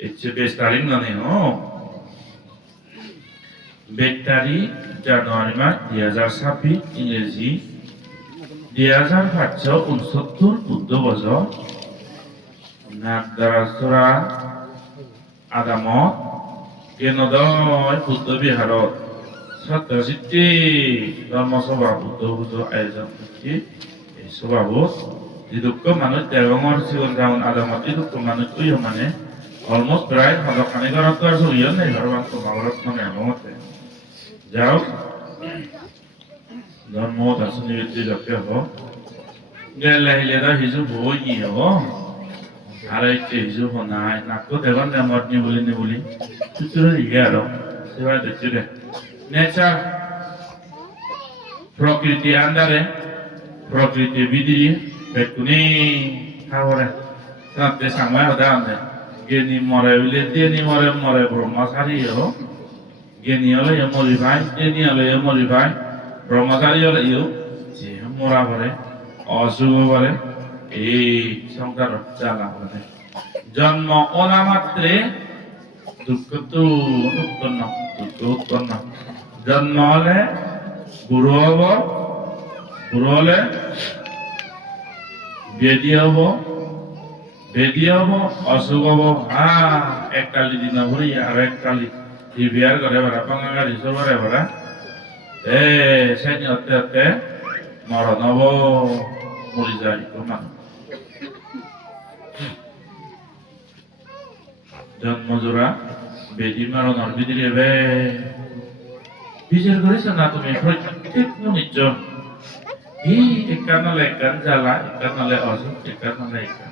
বেশ তারিখ নানেও বেতারি জানুয়ারি মাস 2026 ইংরেজি 2569 বুদ্ধ বছর নাগদারাসরা আদামত কেনদয় বুদ্ধ বিহারত সত্যসিদ্ধি ধর্মসভা বুদ্ধ পুজো আয়োজন করছি এই সভাবোধ যিদুক্ষ মানুষ দেবঙর জীবন যাওন আদামত যিদুক্ষ মানুষ উইয় মানে অলমোস্ট প্রায় হদখানি ঘরত তো আর সইয় নেই ঘরবান তোমাগরত মানে আমতে যাও ধর্ম দার্শনিক ব্যক্তি যাতে হব গেলে হিলে দা হিজু বই কি হব আর ইচ্ছে হিজু হনাই নাকো দেবন নামত নি বলি চুচুরে ইয়ে আর সেবা দেখছি দে নেচার প্রকৃতি আন্দারে প্রকৃতি বিধি বেকুনি খাওয়ারে সাথে সাংমা হদা আন্দে গেনি মরে বিলে দেনি মরে ব্রহ্মচারী হো গেনি হলে মরি ভাই দেনি হলে মরি ভাই ব্রহ্মচারী হলে ইউ যে মরা পরে অশুভ পরে এই সংসার জ্বালা পরে জন্ম অনামাত্রে দুঃখ তো উৎপন্ন জন্ম হলে গুরু হব গুরু হলে বেদি হব অসুখ হব এককালি দিন ভরি আর এককালি বিয়ার করে বেড়া পাঙ্গা রিসর করে বেড়া সেনি হতে মরণ হব মরি যায় তোমার জন্মজোড়া বেদি মারণর বিদিরে বিচার করেছ না তুমি প্রত্যেক মনিজন এই একান নালে একান জ্বালা একান নালে অসুখ একান নালে একান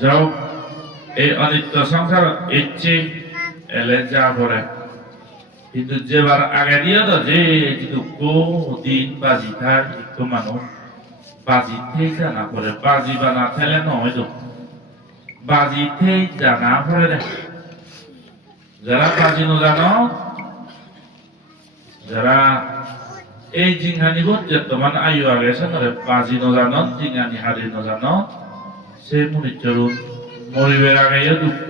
যাও এই অনিত্য সংসার ইচ্ছে এলে যা পড়ে কিন্তু যেবার আগে দিয়ে তো যে দুঃখ দিন বাজি থাক একটু মানুষ বাজি থেকে জানা পড়ে বাজি বানা থেলে নয় তো বাজি থেকে জানা পড়ে দেখ যারা বাজি ন জানো যারা এই জিংহানি বর্তমান আয়ু আগে সাথে বাজি ন জানো জিংহানি হারি ন জানো সে মরিচরুন মরিবের আগে দুঃখ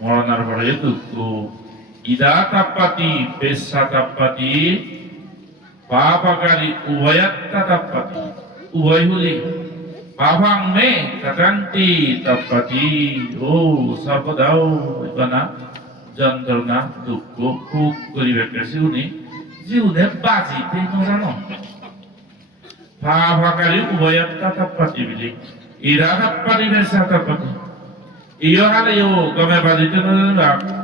মরণার পরে দুঃখ ইদা তাপ্পাতি পেশা তাপ্পাতি পাপাকারী উভয়াত্তা তাপ্পাতি উভয় হলি পাভাং মে কাটান্তি তাপ্পাতি ও সর্বদাও ইবানা যন্ত্রণা দুঃখ ভোগ করিবে কেসিউনি জীবনে বাজিতে নজানো পাপাকারী উভয়াত্তা তাপ্পাতি বিলি ইদা তাপ্পাতি পেশা তাপ্পাতি ইয় হালে ইয় গমে বাজিতে নজানো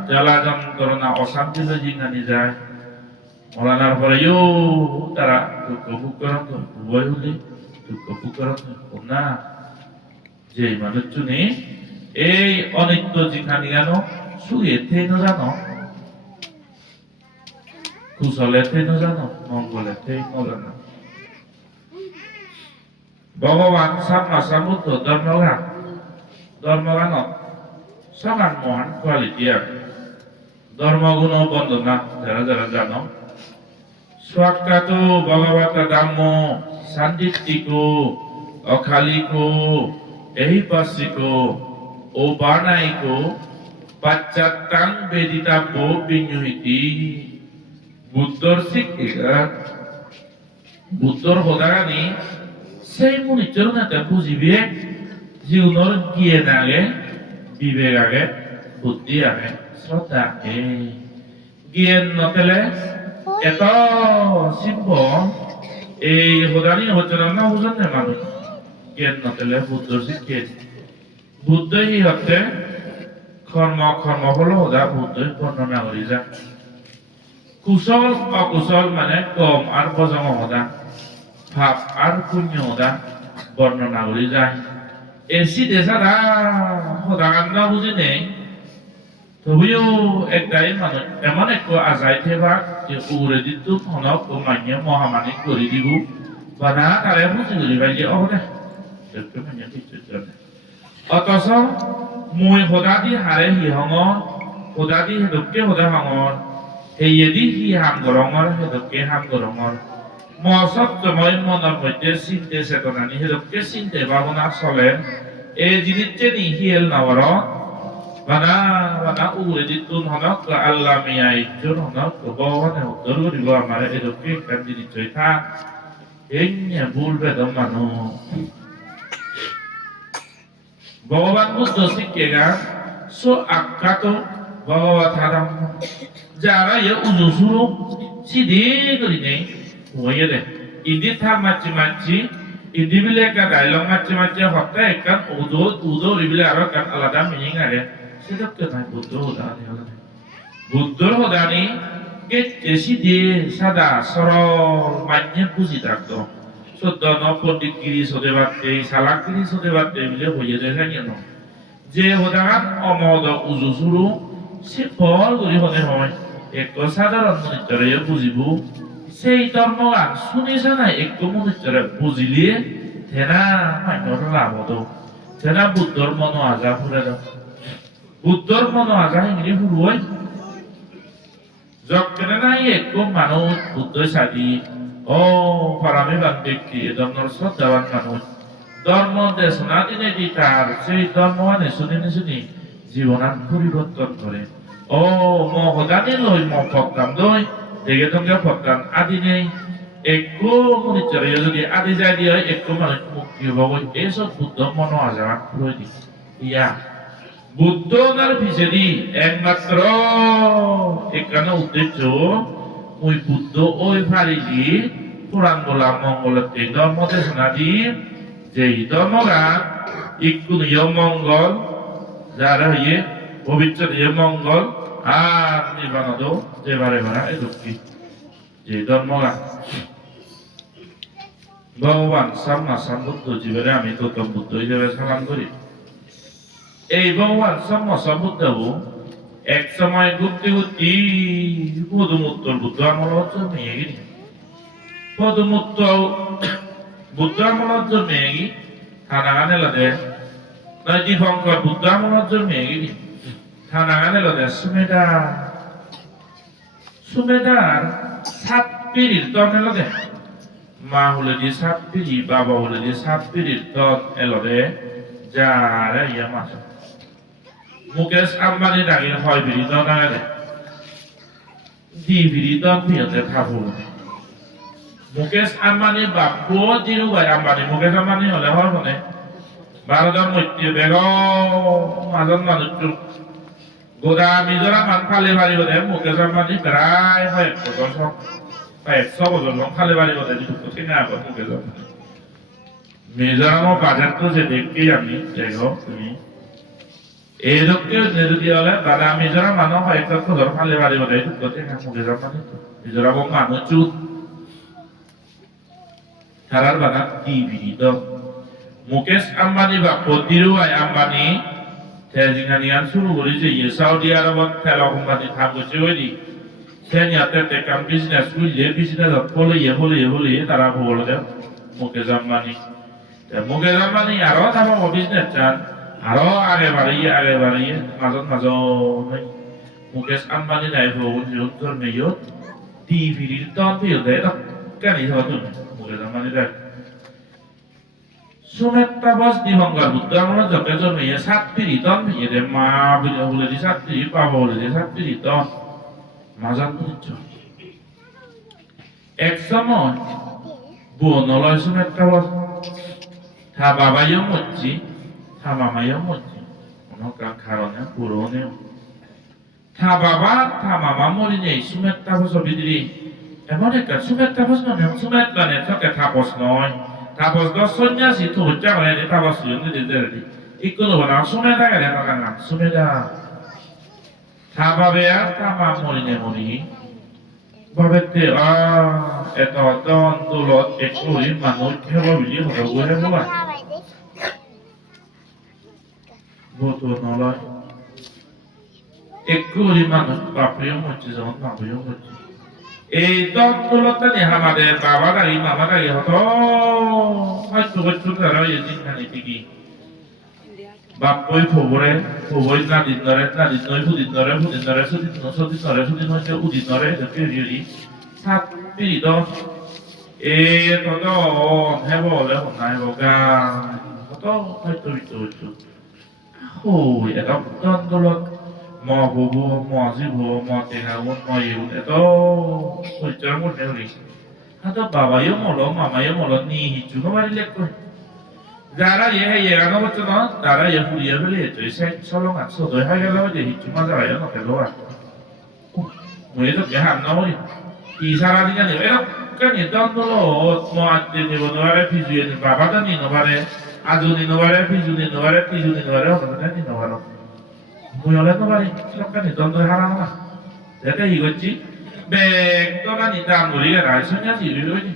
জ্বালা যন্ত্রণা অশান্তি জিঙ্গানি যায় মরানার পরে ইয় তারা দুঃখ ভোগ করেন উভয় হলে দুঃখ ভোগ করেন না যে মানুষ চুনি এই অনিত্য জিঙ্গানি গানো সুয়ে থে ন জানো কুশলে থে ন জানো মঙ্গলে থে ন জানো ভগবান সাম্মা সামুদ্র ধর্মগান সমান মহান কোয়ালিটি আছে ধর্মগুণ বন্দনা যারা যারা জানো স্বাক্ষাত ভগবত দাম্য সান্দিটিকো অখালিকো এই পাশিকো ও বানাইকো পাশ্চাত্যাং বেদিতাব্য বিনিহিতি বুদ্ধর শিক্ষিকা বুদ্ধর হদাগানি সেই মনিচর নাতে বুঝিবে জীবনের জ্ঞান আগে বিবেক আগে বুদ্ধি আগে শ্রদ্ধা আগে জ্ঞান নতেলে এত শিল্প এই হদানি হচ্ছে না বুঝেন না মানুষ জ্ঞান নতেলে বুদ্ধ শিক্ষে বুদ্ধই হচ্ছে কর্ম হলো হদা বুদ্ধই বর্ণনা করি যা কুশল অকুশল মানে কম আর বজম হদা ভাব আর পুণ্য হদা বর্ণনা করি যায় এসি দেশারা হদাকান্না বুঝি নেই তবুও একটাই মানুষ এমন এক আজাই থেবা যে উড়ে দিত হনক ও মান্য মহামানী করে দিব বা না তারে বুঝি করি ভাই যে অবদে অথচ মই সদা দি হাৰে সিহঙৰ সদা দি হেদকে সদা হাঙৰ সেয়েদি সি হাম গৰঙৰ হেদকে হাম গৰঙৰ মচত মই মনৰ মধ্যে চিন্তে চেতনানি হেদকে চিন্তে ভাৱনা চলে e jinitje ni hiel nawaro wana ure ditun honok ke Allah miyai jun honok ke bawa ne hotor di bawah mare edoke kan jinitje ta enya bulbe dom mano Bhagavan Buddha শিক্ষেগা সো আখ্যাত ভগবত হারাম যারা এ উজুসুরু সিধে করি নেই হয়ে দে ইদি থা মাছি মাছি ইদি বিলে একটা ডায়লগ মাছি মাছি হত্যা একখান উদো রিবিলে আরো কান আলাদা মিনিং আরে সেটা তো নাই বুদ্ধ হোদানি হলো বুদ্ধর হোদানি কে সিধে সাদা সরল মান্য বুঝি থাকতো সদ্য পণ্ডিত গিরি সদেবাতে সালাক গিরি সদেবাতে মিলে হয়ে যায় কেন যে হোদান অমদ উজুসুরু সে ফল করি হলে হয় এক সাধারণ মনুষ্যরে বুঝিব সেই ধর্মগান শুনিছে না একটু মনুষ্যরে বুঝিলিয়ে থেনা মান্যর লাভ হতো থেনা বুদ্ধর মন আজা ফুরে দাও বুদ্ধর মন আজা হিংরি ফুরুয় যকেনে নাই একটু মানুষ বুদ্ধ সাদি ও ফারামিবান ব্যক্তি ধর্মের শ্রদ্ধাবান মানুষ ধর্ম দেশনা দিনে দি তার সেই ধর্মবানে শুনি জীবনান পরিবর্তন করে ও মহদানি লই ফকাম দই দেখে তোমরা ফকাম আদি নেই একটু মনিচরে যদি আদি যাই দিয়ে একটু মানুষ মুক্তি হব এইসব বুদ্ধ মন আজান ফুরই দি ইয়া বুদ্ধ ওনার পিছেদি একমাত্র এখানে উদ্দেশ্য ওই বুদ্ধ ওই ফারিদি পুরাণ বলা মঙ্গলতে ধর্ম দেশনা দি যেই ধর্মগান একটু মঙ্গল যারা হইয়ে পবিত্র মঙ্গল আর নির্বাণদ যে বারে বারা এই দুঃখী যে ধর্মগান ভগবান সাম্মা সম্বুদ্ধ জীবনে আমি তত বুদ্ধ হিসেবে সালাম করি এই ভগবান সাম্মা সম্বুদ্ধ এক সময় ঘুরতে ঘুরতে পদমুত্তর বুদ্ধ আমল জন্মিয়ে গেল পদমুত্ত বুদ্ধ আমল জন্মিয়ে গি থানা গানে লদে দীপঙ্কর বুদ্ধ আমল জন্মিয়ে গেল থানা গানে লদে সুমেদার সাত পিড়ির তনে লদে মা হলে দিয়ে সাত পিড়ি বাবা হলে দিয়ে সাত পিড়ির তন এলদে যারা ইয়া মাস মুকেশ আম্বানি ডাকিল হয় বিরিদ নাগালে দি বিরিদ পিয়তে থাকবো মুকেশ আম্বানি বাপু দিরুবাই আম্বানি মুকেশ আম্বানি হলে হয় মানে ভারতের মধ্যে বেগ মাজন মানুষ গোদা মিজোরাম মান ফালে বাড়ি বলে মুকেশ আম্বানি প্রায় হয় 100 বছর ফালে বাড়ি বলে ঠিক না মুকেশ আম্বানি মিজোরাম বাজার তো যে দেখি আমি দেখো তুমি এই লোককে যদি হলে দাদা মিজোরাম মানুষ হয় 100 বছর ফালে বাড়ি বলে ঠিক না মুকেশ আম্বানি মিজোরাম মানুষ চুত হারার বানা টিভি তো মুকেশ আম্বানি বা পদিরুবাই আম্বানি তেজিঙানিয়ান শুরু করেছে ইয়ে সৌদি আরবত তেল কোম্পানি থাম করছে ওইদি সেনিয়াতে টেকাম বিজনেস করলে বিজনেস বলে তারা বলে দেয় মুকেশ আম্বানি আরো থাম বিজনেস চান আরো আগে বাড়িয়ে মাজত মুকেশ আম্বানি নাই ভগবান জীবন জন্মেও টিভির তন ফিরে দেয় কেন হতো মুকেশ আম্বানি দেয় সুমেত্তা বস দিবঙ্গর বুদ্ধ আমরা যত জন্মিয়ে সাত পিড়ি তন ভিড়ে মা বলে দি সাত পিড়ি বাবা বলে দি সাত পিড়ি তন মাজান বুঝছ এক সময় বোনলয় সুমেত্তা বস থা বাবাইও মরছি থা মামাইও মরছি কোনো কারণে পুরোনেও থা বাবা থা মামা মরি নেই সুমেত্তা বস বিদ্রি এমন একটা সুমেত্তা বস নয় সুমেত্তা নে চকে থাপস নয় tapos dos sonyasi tu jangan ada tapos yang itu jadi ikut orang sumeda kan yang orang sumeda thapa bea thapa mori babete eto ton tulot ekuri manut hebo bili hoga gue bola boto nolai ekuri manut bapriyo mochi zaman bapriyo mochi এই দলগুলোতে আমাদের বাবা দাঁড়ি মামা দাঁড়ি হতো হয়তো হয়তো তারা এই দিনখানি ঠিকই বাপই ফবরে না দিন ধরে ফুদিন ধরে সুদিন হচ্ছে উদিন ধরে পেরিয়ডি সাত পিড়ি তো এ তো হেবলে হনাই বগা 또 호 에다 던돌로 뭐 보고 뭐 지고 뭐 때나고 뭐 이거 에도 홀절 못 내리 하도 바바요 몰로 마마요 몰로 니 주노 말일랬고 자라 얘가 너 같잖아 나라 예후리야 그래 또 설렁 앞서 너 하려고 이제 이쯤 하자라요 너 배도와 뭐 이렇게 한 나오니 이 사람이냐 내가 kan tondulo mo ate ni bonore pijuye ni babada ni novare azuni novare pijuni novare tijuni novare hono ni novaro muyole novare kan ni tondo harana dete higochi be to na ni damuri ga raisanya ji riroji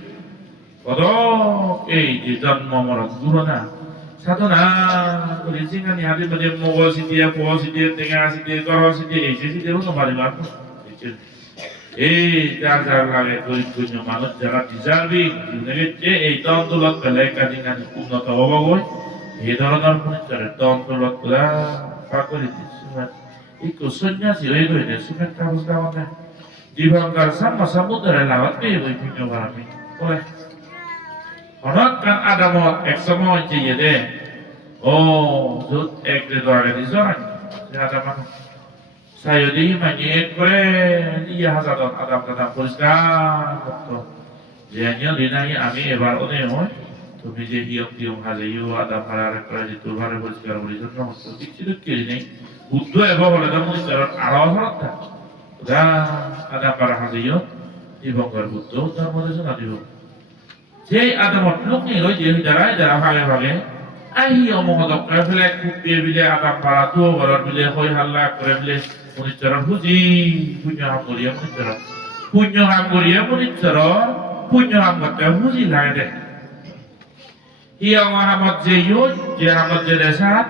odo di janmo moro durona sadona 우리 생각이 하디 뭐지 먹어시디야 보시디야 땡아시디야 걸어시디야 이제시디로 novare marco যার লাগে দরিদ্র মানুষ যারা deserving জীবনে এই তন্তুলত পেলে কাজিনান উন্নত হবগৈ এই ধরনের মনুষ্যের তন্তুলত পুরা পাকরি দিচ্ছে এই সন্ন্যাসী হয়ে গেলে সুখের অবস্থা মানে জীবনকার সাম্মা সমুদ্রের লাভত পেয়ে বই ভিন্ন ভাবি বলে হঠাৎ কান আদামত এক সময় যে দে ও যুত এক দোয়ারে দিছ সে আদামান Sayodi manyet kore iya hasadon adam puriskar waktu jadinya dinai ami ebar one hoy tumi je hiok tiung hazayu adam harare kore jitu hare puriskar puriskar no kecil kiri nih buddha eba boleh kamu sekarang arah harta udah adam para hazayu di bongkar buddha udah boleh sunat ibu jadi adam otluk nih loh jadi darah hage ahi omong kodok kaya filek kupiye bile adam para tuh barat bile hoy halak kore bile Munitara huji punya hamguria munitara punya hamgata huji lade. Iya Muhammad Zeyun, Muhammad Zedesat,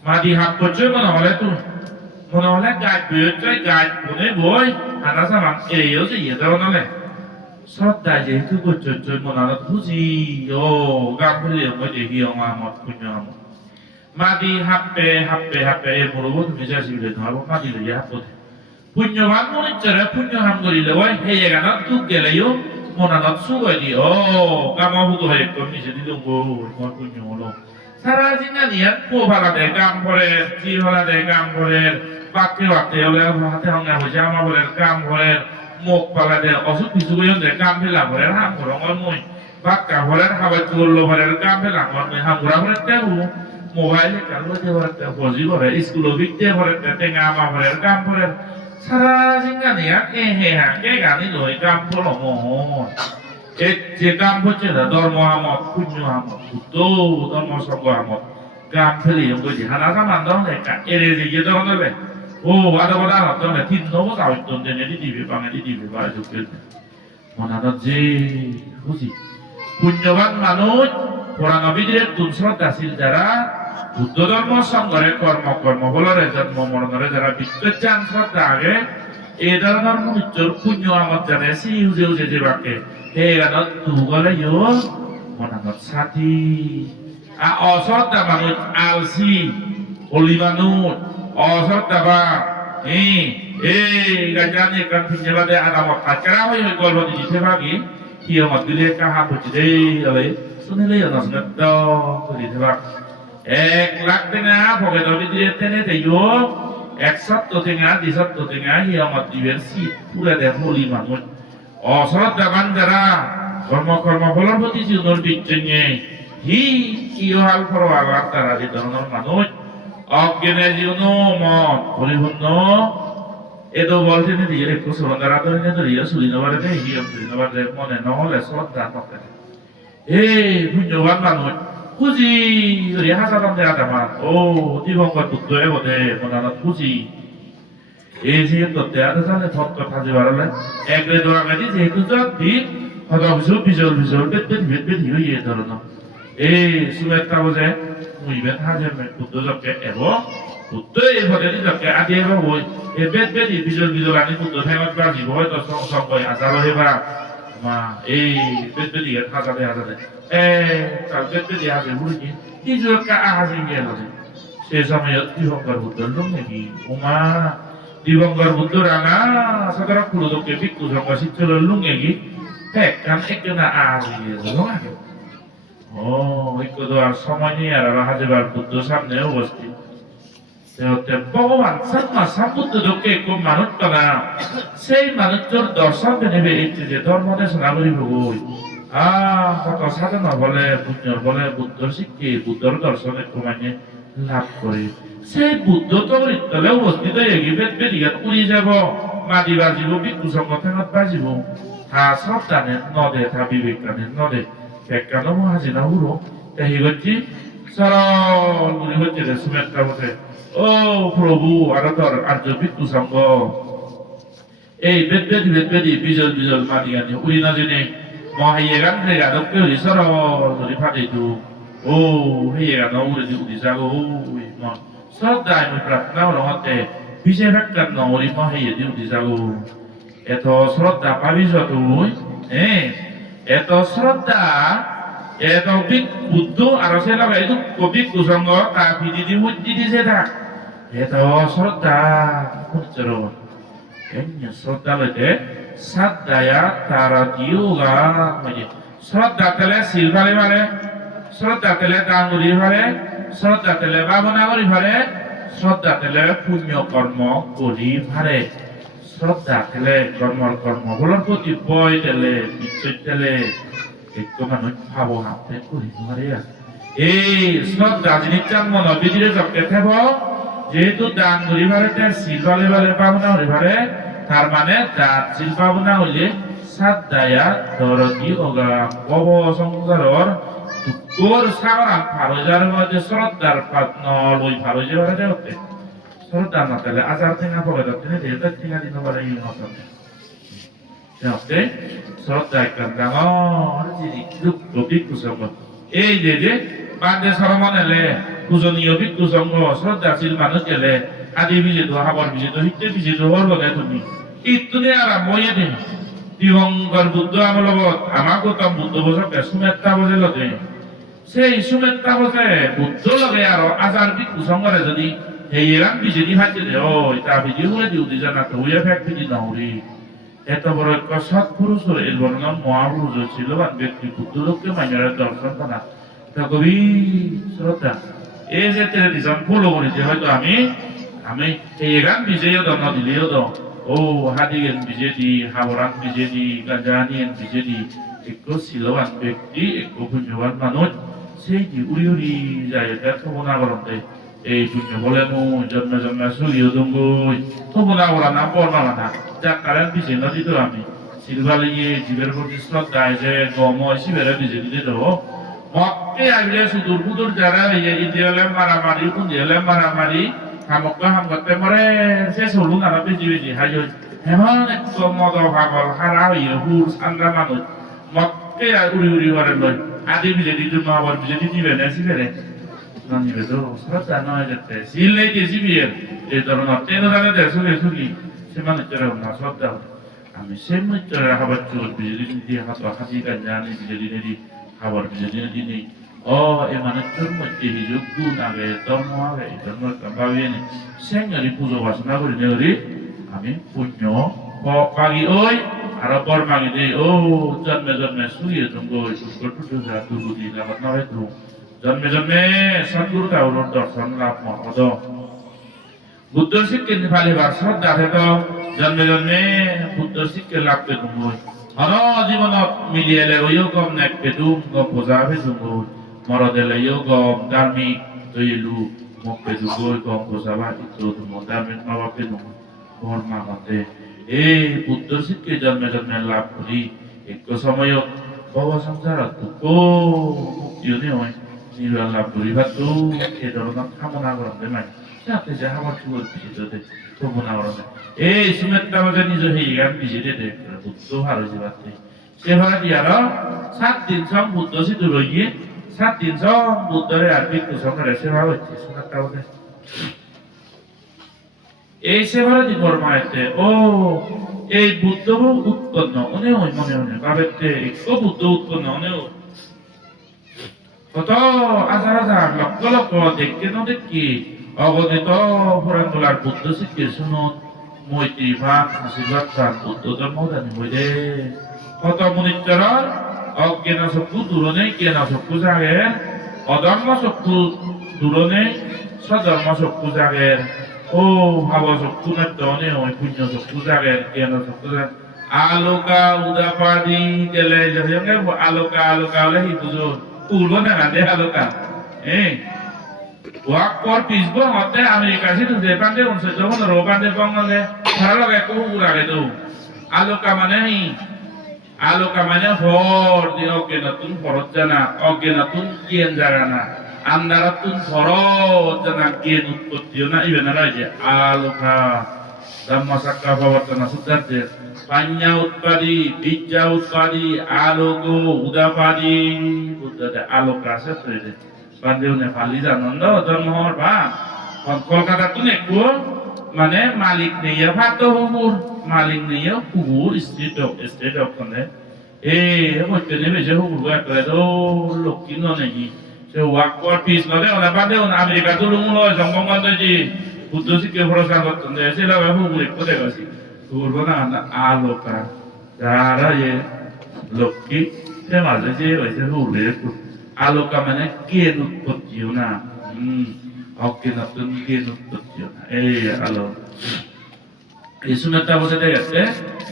madi hamkoce menoleh tu, menoleh gaj beyocoy gaj pune boy, ada sama eyo sih ya tahu noleh. Sot aja itu cocoy menoleh huji, yo gampil ya mudi iya Muhammad punya hamgata. Madi hape murugut bisa sih udah tahu madi le ya pun punya kamu ni cara punya kamu di lewat hei kan tu gelayo mana nak suka di oh kamu butuh hei kami jadi tunggu mau punya lo sarah sini ni ya ku pada dekam boleh si pada dekam boleh pakai waktu oleh hati orang yang bersama boleh dekam boleh muk pada dek osuk bisu yang dekam hilang boleh ham orang orang pakai boleh hawa culo boleh dekam hilang orang ham orang boleh tahu মোবাইলে কালো দেওয়ারটা বজি করে school বিদ্যা করে Tenga আমা করে কাম করে সারা জিঙ্গানিয়া হে কে গানি লই কাম করো মোহন এ যে কাম হচ্ছে না ধর্ম আমত পুণ্য আমত বুদ্ধ ধর্ম সঙ্গ আমত কাম ফেলি ওই হানা সামান দাও কা এরে যে দাও দেবে ও আদা বড়া হতো না তিন নব দাও তো দেনে দিবি বাঙে দিবি বা যুগে মনাদত যে বুঝি পুণ্যবান মানুষ পুরাণ বিদ্রের তুলসত আসিল যারা বুদ্ধ ধর্ম সঙ্গরে কর্ম বলরে জন্ম মরণরে যারা বিজ্ঞান শ্রদ্ধা আগে এই ধরনের মনুষ্যর পুণ্য আমত জানে সি উজে যে বাকে হে গানত তু গলে ইয়ো মনানত সাথী অশ্রদ্ধা মানুষ আলসি অলি মানুষ অশ্রদ্ধা বা এই গাজানি কান পিঞ্জবাদে আদামত কাকরা হই গল্প দিতে ভাগি কিয়মত দিলে কাহা পচি দেই আলে শুনিলে নসনত দ দিতে ভাগ 1 লাখ টাকা পকেট দিয়ে টেনে দেইও 100 টাকা 200 টাকা হিয়ামত দিবেন সি পুরা দে হলি মানুষ অশ্রদ্ধাবান যারা কর্ম ফলের প্রতি জীবনের বিচ্ছিন্নে হি ইহাল ফরওয়ার তারা যে ধরনের মানুষ অজ্ঞানের জীবন মন পরিপূর্ণ এতো বলতে দিয়ে একটু শ্রদ্ধারা ধরে ধরিয়া শুনি নেবারে দেয় হিয়াম শুনি নেবারে মনে নহলে শ্রদ্ধা থাকে পুণ্যবান মানুষ 굳이 우리 하사람들 하다만 오 이번 것 독도에 보대 뭐나는 굳이 예시에 또 때하다 전에 덧덧 하지 말을래 애그래 돌아가지 제그 저뒤 하다 비절 뱃 이거에 들어너 에 수메타 보세 뭐 이벤 하자면 독도 적게 에버 독도에 보대니 적게 아디에버 뭐에뱃 비절 아니 독도 생각 가지고 또 성거에 아사로 해봐 마 에이 뱃이 하자네 뱃이 하자 모르지 이저까 하자는 게 하자 세상에 디벙거 부들롱 얘기 오마 디벙거 부들아나 사다라 쿠로도께 빅두 정과 시철을 롱 얘기 백간 액견아 아지게 롱하게 ও ঐক্য দেওয়ার সময় নিয়ে আর হাজিবার বুদ্ধ সামনে উপস্থিত ভগবান সাম্মা সাম্বুদ্ধ লোকে খুব মানুষ করা সেই মানুষের দর্শন নেবে এটি যে ধর্ম দেশনা করিব কত সাধনা বলে পুণ্য বলে বুদ্ধ শিক্ষি বুদ্ধর দর্শনে মানে লাভ করি সেই বুদ্ধ তো তলে উপস্থিত হয়ে গিয়ে বেদিকে উড়ি যাব মাদি বাজিব বিক্ষু সংগঠনত বাজিব হা সব জানে নদে থা বিবেকানের নদে বেকানো মহাজিনা উড়ো তাই হচ্ছি সরল উড়ি হচ্ছে সুমেত্রা বসে ও প্রভু আরতর আর্য বিক্ষু সংঘ এই বেদবেদি বিজল বিজল মাদিগানি উড়ি না জেনে মহাইয়ে গান রে গাদকে উড়ি সরল উড়ি ফাটিতু ও হেয়ে গান উড়ি উড়ি যাগো উই মন শ্রদ্ধায় মুই প্রার্থনা রহতে বিজয় ভেটকার ন উড়ি মহাইয়ে দি উড়ি যাগো এত শ্রদ্ধা পাবিস তুই এত শ্রদ্ধা এত বুদ্ধ আর সে লাগাই তো কবি কুসঙ্গ তা ভিদি দি মুদ্দি দিছে থাক এত শ্রদ্ধা কুচর এমনি শ্রদ্ধা লইতে সাদ্দায়া তারা দিওগা মানে শ্রদ্ধা তেলে সিলভারে মারে শ্রদ্ধা তেলে ডাঙ্গুরি ভারে শ্রদ্ধা তেলে বাবনা করি ভারে শ্রদ্ধা তেলে পুণ্য কর্ম করি ভারে শ্রদ্ধা তেলে কর্মর কর্মগুলোর প্রতি বয় তেলে বিচ্ছুত তেলে একটু মানুষ ভাবো হাতে করি ভারে এই শ্রদ্ধা জিনিস মন বিধিরে জপকে থাকব যেহেতু দান করি ভারে সিলভারে ভারে পাবনা করি ভারে তার মানে দাঁত সিল পাবনা হইলে সাদ্দায়া দরদি ওগা বব সংসারর তোর সাগরাম ফারজার মধ্যে শ্রদ্ধার পাত্ন লই ফারজে ভারে হতে শ্রদ্ধা না তাহলে আজার থেকে পড়ে যাচ্ছে না দেড় থেকে দিন পরে এই মতন যাতে শ্রদ্ধা একটা ডাঙর জিনিস ভিক্ষু সংঘ এই যে বান্ধে সরমনেলে পূজনীয় ভিক্ষু সংঘ শ্রদ্ধাশীল মানুষ গেলে আদি বিজেত হাবর বিজেত হিতে বিজেত হওয়ার লগে তুমি ইতুনে আরম্ভ হয়ে দিন দিবঙ্কর বুদ্ধ আমার লগত আমার গৌতম বুদ্ধ বসে সুমেত্রা বসে লগে সেই সুমেত্রা বসে বুদ্ধ লগে আর আজার ভিক্ষু সংঘরে যদি এই এরাম বিজেদি হাতে দে ও তা বিজি হয়ে দিউ দি জানা তো উয়া ফ্যাক বিজি না হরি এত বড় এক সৎপুরুষ এর বর্ণনা মহাপুরুষ ছিল বা ব্যক্তি বুদ্ধ লোককে মাইনার দর্শন করা তা কবি শ্রদ্ধা এই যে তেরে দিশন ফলো করেছে হয়তো আমি এই এরাম বিজয় দন দিলেও দ ও হাদিগেন বিজেদি হাওরান বিজেদি গাজানিয়ান বিজেদি একটু শিলবান ব্যক্তি একটু পুণ্যবান মানুষ সেই দি উড়ি উড়ি যায় এটা তো মনে করতে এই পুণ্য বলে জন্মে জন্মে সুরিয় দঙ্গুই থবনা ওরা নাম বর্ণা না যার কারণ বিজয় নদী তো আমি সিলভালিয়ে জীবের প্রতি শ্রদ্ধায় যে গম শিবের বিজয় দিতে তো মক্কে আইলে সুদূর বুদূর যারা ইন্দিয়ালে মারামারি কুন্দিয়ালে মারামারি হামক্কা হামগতে মরে সে সলুন আর বেজি বেজি হাই হেমন একটু মদ পাগল হারা হইয়ে হুর সান্দা মানুষ মক্কে উড়ি উড়ি করে লয় আদি বিজয় দিতে মহাবর বিজয় নিবে না শিবেরে নিবে তো শ্রদ্ধা নয় যেতে শিল নেই দিয়েছি বিয়ের এই ধরনের তেন জানে দেয় সুখে সুখী সে মানুষের না শ্রদ্ধা আমি সে মানুষের হাবার চোর বিজয় দিয়ে হাত হাতি কাজ জানি বিজয় দিনে হাবার বিজয় দিনে ও এই মানুষের মধ্যে হিযোগ গুণ আগে ধর্ম আগে এই ধর্ম ভাবিয়ে নে সেঙ্গারি পুজো বাসনা করি নেগরি আমি পুণ্য পাগি ওই আর বর মাগি দেই ও জন্মে জন্মে শুয়ে তুমি উৎকট টুটু দুর্গতি লাগাত নয় তো জন্মে জন্মে সদ্গুরু কাউর দর্শন লাভ মহদ বুদ্ধ শিক্ষে ফালিবার শ্রদ্ধা থেত জন্মে জন্মে বুদ্ধ শিক্ষে লাভ পে তুমি হর জীবনত মিলিয়েলে ওইও কম নেক পেতুম গম বোঝা পেতুম মরদেলে ইও গম ধার্মিক তৈলু মুখ পেতু গই গম বোঝাবা ইত্রু তুম ধার্মিক নবা পেতুম বর্মা মতে এই বুদ্ধ শিক্ষে জন্মে জন্মে লাভ করি এক সময় ভব সংসারত দুঃখ মুক্তিও নে হয় নির্বাণ লাভ করি ভাতো এই ধরনের কামনা করতে নাই যাতে যাহা আমার চুল পিছিয়ে কামনা করতে এই সুমেত্রা বাজে নিজ হয়ে গান পিছিয়ে দে বুদ্ধ ভালো জীবাতে সে ভাড়া দিয়ার 7 দিন সব বুদ্ধ সিদ্ধ রইয়ে 7 দিন সব বুদ্ধরে আর ভিক্ষু সংঘরে সেবা হচ্ছে সুমেত্রা বাজে এই সেবার দিবর মায়েতে ও এই বুদ্ধ উৎপন্ন অনেক মনে মনে ভাবেতে একটু বুদ্ধ উৎপন্ন অনেক কত হাজার হাজার লক্ষ লক্ষ দেখতে না দেখি অবদিত পুরাণ বলার বুদ্ধ শিক্ষে শুনো মৈত্রী ভাগ আশীর্বাদ ভাগ বুদ্ধ ধর্ম জানি হইলে কত মনিচর অজ্ঞান চক্ষু দূরনে জ্ঞান চক্ষু জাগে অধর্ম চক্ষু দূরনে সধর্ম চক্ষু জাগে ও ভাব চক্ষু নেত্রনে ওই পুণ্য চক্ষু জাগে জ্ঞান চক্ষু জাগে আলোকা উদাপাদি গেলে আলোকা আলোকা হলে হি বুঝো পূর্ব না দে আলোকা ওয়াক পর পিছবো হতে আমেরিকা সে যে পান্ডে উনছে যখন রো পান্ডে বঙ্গলে ভালো লাগে কু লাগে তো আলোকা মানে হর দিন অজ্ঞানাতুন ফরত জানা অজ্ঞানাতুন জ্ঞান জানা না আন্দারাতুন ফরত জানা জ্ঞান উৎপত্তিও না ইবেন না যে আলোকা ধম্মসাক্কা প্রবর্তনা সুদ্ধার্থে পাඤ্ඤা উৎপাদি বিদ্যা উৎপাদি আলোক উদাপাদি বুদ্ধতে আলোকা আছে তৈরি বান্ধবনে ফালি জানন্দ জন্মহর বা কলকাতা তুনে কো মানে মালিক নেই ভাত হুকুর মালিক নেই হুকুর স্ট্রিট অফ কনে হচ্ছে নেবে যে হুকুর একটা তো লক্ষ্মী নেই সে ওয়াক পর পিস নলে ওনা বাদে আমেরিকা তুলুমুলো জঙ্গমগঞ্জ যে বুদ্ধ শিক্ষা ভরসা করতেন সেটা হুকুর একটু দেখছি হুকুর না আলোকা যারা লক্ষ্মী সে মাঝে যে হয়েছে হুকুরের আলোকা মানে জ্ঞান উৎপত্তিও না অজ্ঞানাতুন জ্ঞান উৎপত্তিও না আলো এই শুনেটা বোঝাতে গেছে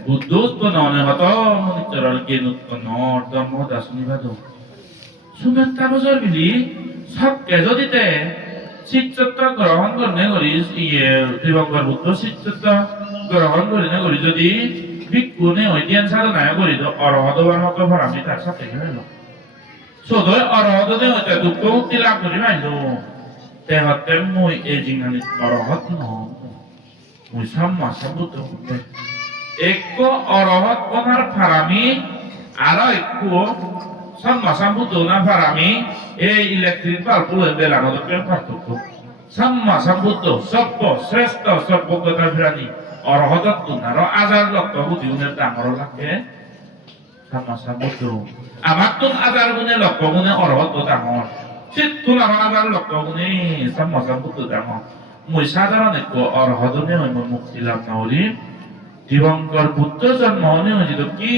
বুদ্ধ উৎপন্ন অনেক হত মনিচরণ জ্ঞান উৎপন্ন ধর্ম দাসনী ভাদ শুনেটা বোঝার বিলি সবকে যদিতে শিক্ষত্ব গ্রহণ করনে করি দিবঙ্কর বুদ্ধ শিক্ষত্ব গ্রহণ করি না করি যদি ভিক্ষুনে ঐতিহান সাধনায় করি তো অরহত মতো ভরামি তার সাথে গেল সদয় অরহতনে হইতে দুঃখ মুক্তি লাভ করি মাইলো তেহতে মই এই জিঙানি অরহত মই সাম্মা সাম্বুত এক অরহত বনার ফারামি আর এক সাম্মা সাম্বুত না ফারামি এই ইলেকট্রিক বাল্ব বেলানো পার্থক্য সাম্মা সাম্বুত সব্য শ্রেষ্ঠ সর্বজ্ঞতা প্রাণী অরহত তুনার আজার লক্ষ বুদ্ধিগুণের ডাঙর লাগে আমার তো আজার গুণে লক্ষ গুণে অরহত ডাঙর সিদ্ধুন আমার আজার লক্ষ গুণে সম্মত ডাঙর মই সাধারণ এক অরহতনে হইম মুক্তি লাভ নহলি দিবঙ্কর বুদ্ধ জন্ম হনে হয়েছিল কি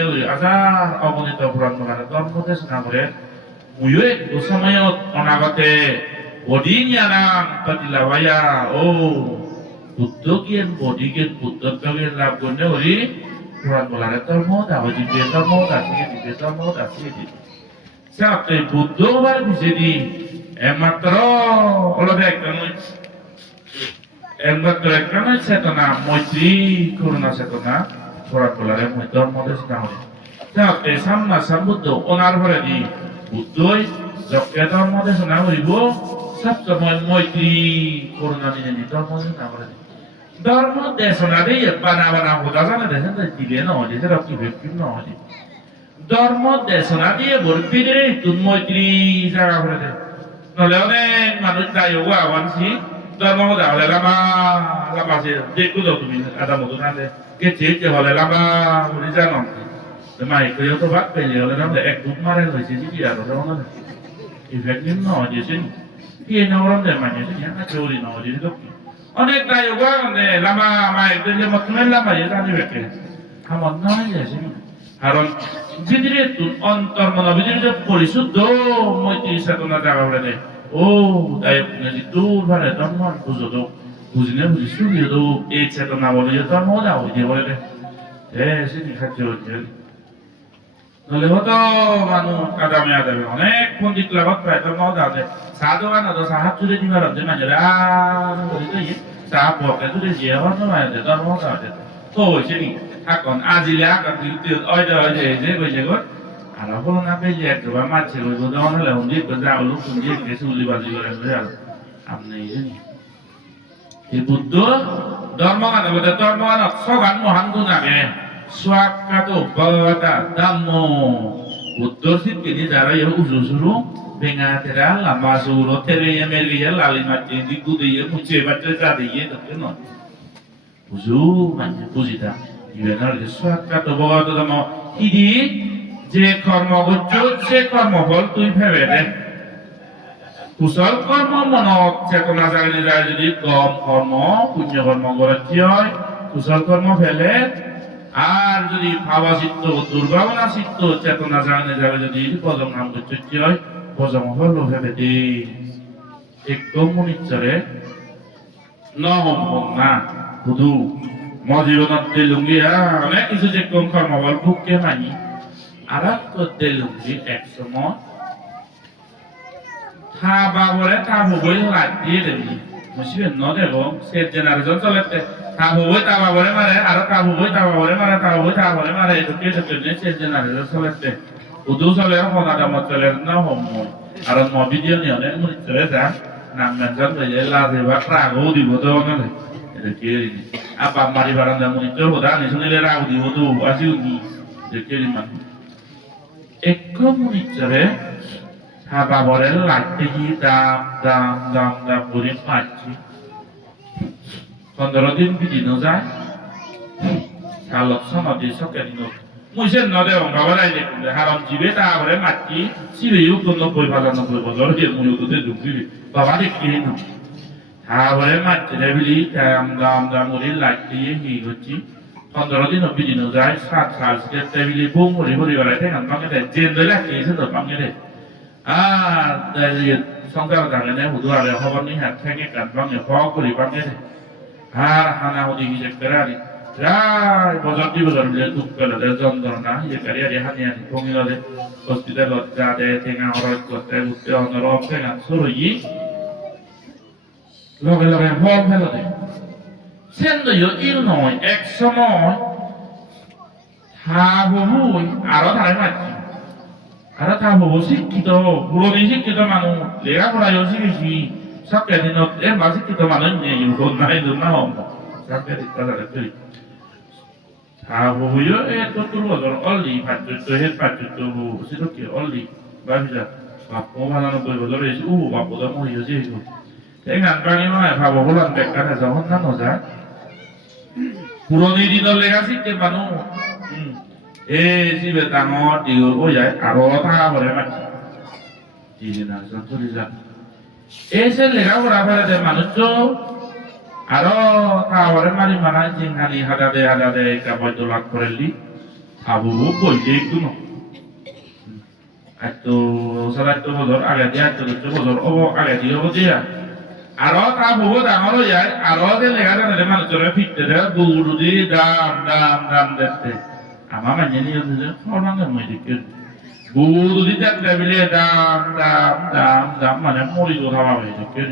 করি আজার অগণিত পুরাণ মানে ধর্ম দেশনা করে মুইও এক সময়ত অনাগতে বডি জ্ঞানাং পাতিলা ভাইয়া ও বুদ্ধ জ্ঞান বডি জ্ঞান বুদ্ধত্ব জ্ঞান লাভ করলে হরি পুরাণ বলারে ধর্ম দাও দিবে ধর্ম দাসিয়ে দিবে ধর্ম দাসিয়ে দিবে সাথে বুদ্ধ বার বুঝে দি একমাত্র অলবে একমাত্র চেতনা মৈত্রী করুণা চেতনা পুরাণ বলারে মই ধর্ম দেশ না হলে সাথে সামনা সাম্বুদ্ধ ওনার ভরে দি বুদ্ধই যকে ধর্ম দেশ না হইব সবসময় মৈত্রী করুণা নিয়ে নি ধর্ম দেশ না করে ধর্ম দেশনা দিয়ে বানা হোদা জানা দেশে দিলে নহলে সেটা কি ব্যক্তি নহলে ধর্ম দেশনা দিয়ে ভর্তি রে তুন মৈত্রী জায়গা করে দে নহলে অনেক মানুষ তাই হোক আবানছি ধর্ম হোদা হলে লামা লামা সে দেখো দাও তুমি আদা মতো না দে কে চেয়ে হলে লামা বলে জানো মাই কইও তো ভাগ পেলে হলে না এক দুধ মারে হয়েছে কি আর ওটা না ইফেক্টিভ নহলে সে কি নরম দে মানে সে না চোরি নহলে তো অনেক তাই হোক লামা মাই কইলে মতমেন লামা এ জানি বেকে আমার নয় আছে কারণ ভিতরে অন্তর মন ভিতরে পরিশুদ্ধ মৈত্রী চেতনা জায়গা বলে দেয় ও তাই যদি দূর ভারে ধর্ম বুঝো তো বুঝিনে বুঝি শুনিয়ে তো এই চেতনা বলে যে ধর্ম দাও দিয়ে বলে দেয় সে খাদ্য হচ্ছে নহলে হতো মানুষ আদামে অনেক পন্ডিত লাগত প্রায় ধর্ম দাও দেয় চাহ দোকান হতো চাহ চুরি দিবার হচ্ছে মানে চাহ পকে চুরি দিয়ে হতো মানে ধর্ম দাও দেয় তো হয়েছে নি এখন আজিলে আকার যে কইছে গো আর হলো না পেয়ে একবার মারছে ওই দোকান হলে হুন্দি যাও লোক হুন্দি গেছে উলি বাজি করে আর আপনি এই বুদ্ধ ধর্মগান বলে ধর্মগান সগান মহান গুণ আগে স্বাক্ষাত ভগবতা ধম্ম বুদ্ধ শিক্ষিনী যারা উজু শুরু বেঙা তেরা লাম্বা সুরো তেরে মেরিয়ে লালি মাটি দিকু দিয়ে মুছে বাচ্চা যা দিয়ে তো নয় বুঝু মানে বুঝিতা ইবেনার স্বাক্ষাত ভগবতা ধম্ম ইদি যে কর্ম করছো সে কর্মফল তুই ভেবে দে কুশল কর্ম মন চেতনা জাগিয়ে যায় যদি কম কর্ম পুণ্য কর্ম করে কি হয় কুশল কর্ম ফেলে আর যদি ভাবা চিত্ত দুর্ভাবনা চিত্ত চেতনা জানে যাবে যদি পদম নাম চুক্তি হয় পদম হল ভেবে দে একদম মনিচরে নহম না শুধু মজীবনত দিলুঙ্গিয়া অনেক কিছু যে কম কর্মবল ভুককে মানি আর দিলুঙ্গি এক সময় থা বাবরে থা হবই লাগিয়ে দেবি বুঝবেন ন দেব সে জেনারেশন চলেতে থা হবই তা বাবরে মারে আর থা হবই তা বাবরে মারে তা হবই তা বাবরে মারে এটুকে এটুকে সে জেনারেশন চলেতে উদু চলে হনাটা মত চলে না হম আর ম ভিডিও নিয়ে অনেক মনে চলে যা নাম মেনশন হয়ে লাজে বা রাগও দিব তো না এটুকে apa mari barang dan monitor hoda ni sunile ragu di hodu asiu ni dekeri man ekko monitore haba borel latte hi dam buri pachi 15 দিন bidino jay salok samadi sokadino muisen no de onga balai de kunde haram jibe ta bore matti sibe yu kono boi bhala no boi bozor je muyu de dukri baba de kino Hawale mati debili dam uri lagi hi guci. Kontrol di nabi di nuzai saat setiap debili bung uri balai dengan bangke deh. Jendela lagi itu bangke deh. Dari songkar tangannya hudu ada hawan ni hat henge kan bangke fok uri bangke deh. Hana hudi hijab kerani. Bozor bila tuk kalau ada jondor nah ya karya dia hanya di pungil ada hospital ada tengah orang kuat ada honor orang tengah suruh yi. লগে লগে ফল ফেলো দে সেন্দ ইল নয় এক সময় থাবুই আরো ধারে মাছি আরো থাবু শিক্ষিত পুরোনি শিক্ষিত মানুষ লেখাপড়ায় শিখেছি সবকে দিন এর বা শিক্ষিত মানুষ নেই ইউরোপ নাই না হম সবকে দিকটা তাদের করি থাবুইও এত তোর বদল অলি পাঁচুত্ব হেড পাঁচুত্ব সেটা কি অলি ভাবিছা বাপ বানানো বই বদল এসে বাপ বদল মরিয়েছে dengan bagaimana bahwa bulan dekat ada zaman noza পুরোনি দিনের লেগাসি কে মানু si betangor di oh ya aro ta bore mat di na so to diza se lega bora bora de manujo aro ta bore mari mana jingani hada de ka boydolak koreli abu boyde kuno atto salatto bodor aga dia to bodor obo aga dia obo dia Aro ta bubu dangoro ya, aro de lega de le manu chore fitte de guru di dam dette. Ama manyeni yo de orang nggak mau dikir. Guru di dam bile dam mana mori do sama mau dikir.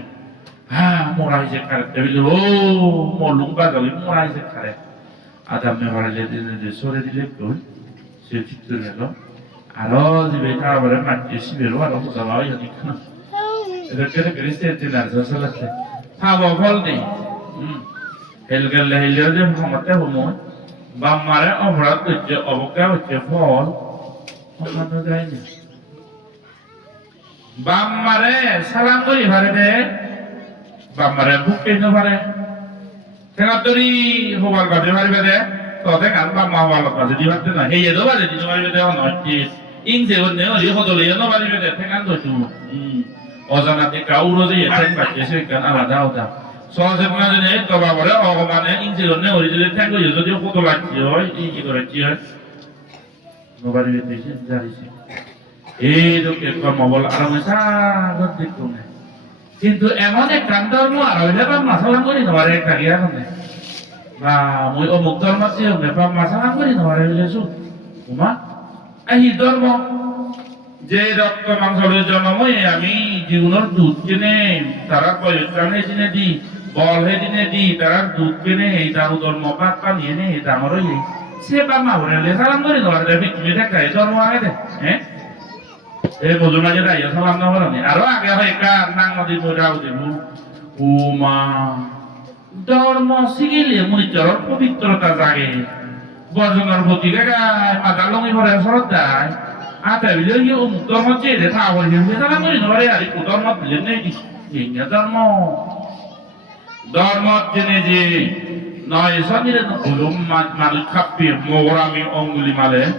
Murai sekar de bile mau lumba kali murai sekar. Adam me varale de sore di le kol. Se fitte le lo. Aro di beta vare matti si vero aro usava ya dikna. Itu Kristen tidak sesuatu. Hawa voldi, helgal helgal je Muhammad humo. Bamare obrat je oboka je vol. Muhammad jaynya. Bamare salam kori bhare de. Bamare bukke no bhare. Tengah turi hobal bhare bhare de. To dengan bamma hobal bhare di bhare na. Heye do bhare di no bhare de ono chi. Inse onne ori hodole no bhare de tengah to chu. অজানাতে কাউরো যে এটাই পাচ্ছে কেন আলাদা আলাদা সহজে মানে নেই তো বাবারে অগমানে ইনজিরনে অরিজিনাল থাকলে যদি কত লাগছে হয় এই কি করে কি হয় মোবাইল বেশি জানিছি এই লোকে কর্মবল আরামে সাগর দেখতো না কিন্তু এমন এক কাম ধর্ম আর হইলে বা মাসালাম করি না আরে একটা গিয়া কোনে বা মই অমুক ধর্ম আছে বা মাসালাম করি না আরে হইলে সু উমা এই ধর্ম যে রক্ত মাংস জন্মই আমি জীবনের দুধ কিনে তারা কয়েকজনে দিনে দি বল হে দিনে দি তারা দুধ কিনে এই দারু ধর্ম পাত পানিয়ে নে ডাঙর হই সে বা মা বলে সালাম করে দেওয়া দেবে তুমি দেখাই ধর্ম আগে দে হ্যাঁ এই মজুনা যে রাইয়া সালাম না বলো আরো আগে হয় কার নাং নদী মোজাও দেব উমা ধর্ম শিখিলে মনিচর পবিত্রতা জাগে বর্জনের প্রতি গায় মাথা লঙ্গি ভরে শ্রদ্ধায় Ada bila dia dormo cede tahu dia kita kan ini nomor ya itu dormo bilen ini ini dormo jenis nai sani itu belum mal kapi mengurami ongguli male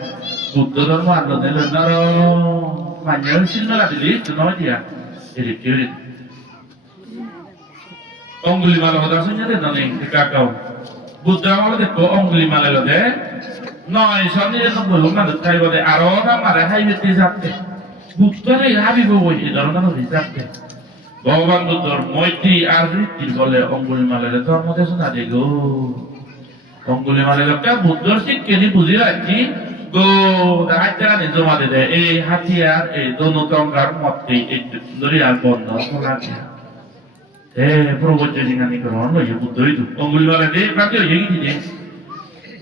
buddha dormo ada dalam naro manjal sini lah dili itu nomor dia jadi kiri ongguli male pada sini ada nani kakau buddha malah deko ongguli male lo deh 999 মানুষ খাই বলে আরো না মারে high বেতে যাচ্ছে বুদ্ধরে হাবিব বই এই ধরনের হিসাবে ভগবান বুদ্ধর মৈত্রী আর রীতির বলে অঙ্গুলিমালের ধর্ম দেশ না দে গো অঙ্গুলিমালের একটা বুদ্ধর শিক্ষে নি বুঝি রাখছি গো হাতিয়ার নি জমা দে এই হাতিয়ার এই দনুতঙ্গার মধ্যে এই দরিয়ার বন্ধ লাগে হে প্রবজ্য জিঙ্গানি গ্রহণ হয়ে বুদ্ধই তো অঙ্গুলিমালে দে বাকি হয়ে গিয়ে দে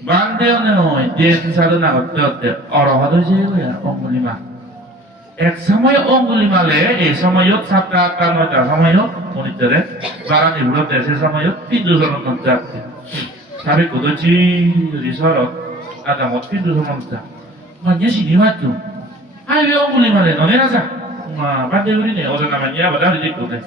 বান্ধেও নয় যে সাধনা করতে করতে অরহত হয়েছে অঙ্গুলিমা এক সময় অঙ্গুলিমালে এই সময়ত 7টা 8টা 9টা সময়ত মনিটরে বারানি বুড়োতে সে সময়ত 300 জন মধ্যে আছে সাবে কোদছি রিসরত আদামত 300 জন মধ্যে মানে সিনি হাতু আই অঙ্গুলিমালে ননে রাজা মা বাদে উরি নে ওজনা মানিয়া বাদা দিক কোতে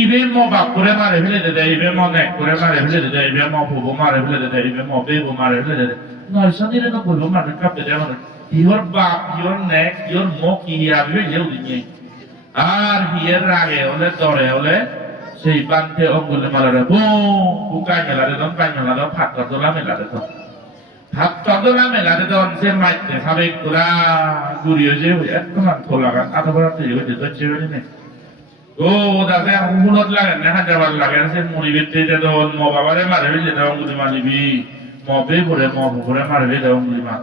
ইবে মো বাপ করে মারে ফেলে দে ইবে মো নেক করে মারে ফেলে দে ইবে মো ফুবো মারে ফেলে দে ইবে মো বেবো মারে ফেলে দে নয় সন্দিরে ন কইবো মারে কাপতে দে মারে ইহর বাপ ইহর নেক ইহর মুখ ইহাবে লেউ দিনে আর হিয়ের রাগে হলে দরে হলে সেই বান্ধে অঙ্গুলে মালারে বো বুকাই মেলারে দন পাই মেলারে ভাত তদলা মেলারে দন ভাত তদলা মেলারে দন সে মাইতে খাবে কুরা গুড়িয়ে যে একদম থোলাগান আধা বড় তৈরি হইতে দচ্ছে নে ও দাদা হুলত লাগে না হাজার লাগে সে মুড়ি বেতে দে দন মো বাবারে মারে ফেলে দে অঙ্গুলে মালিবি মো বেবরে মো বুবরে মারবে দে অঙ্গুলি মা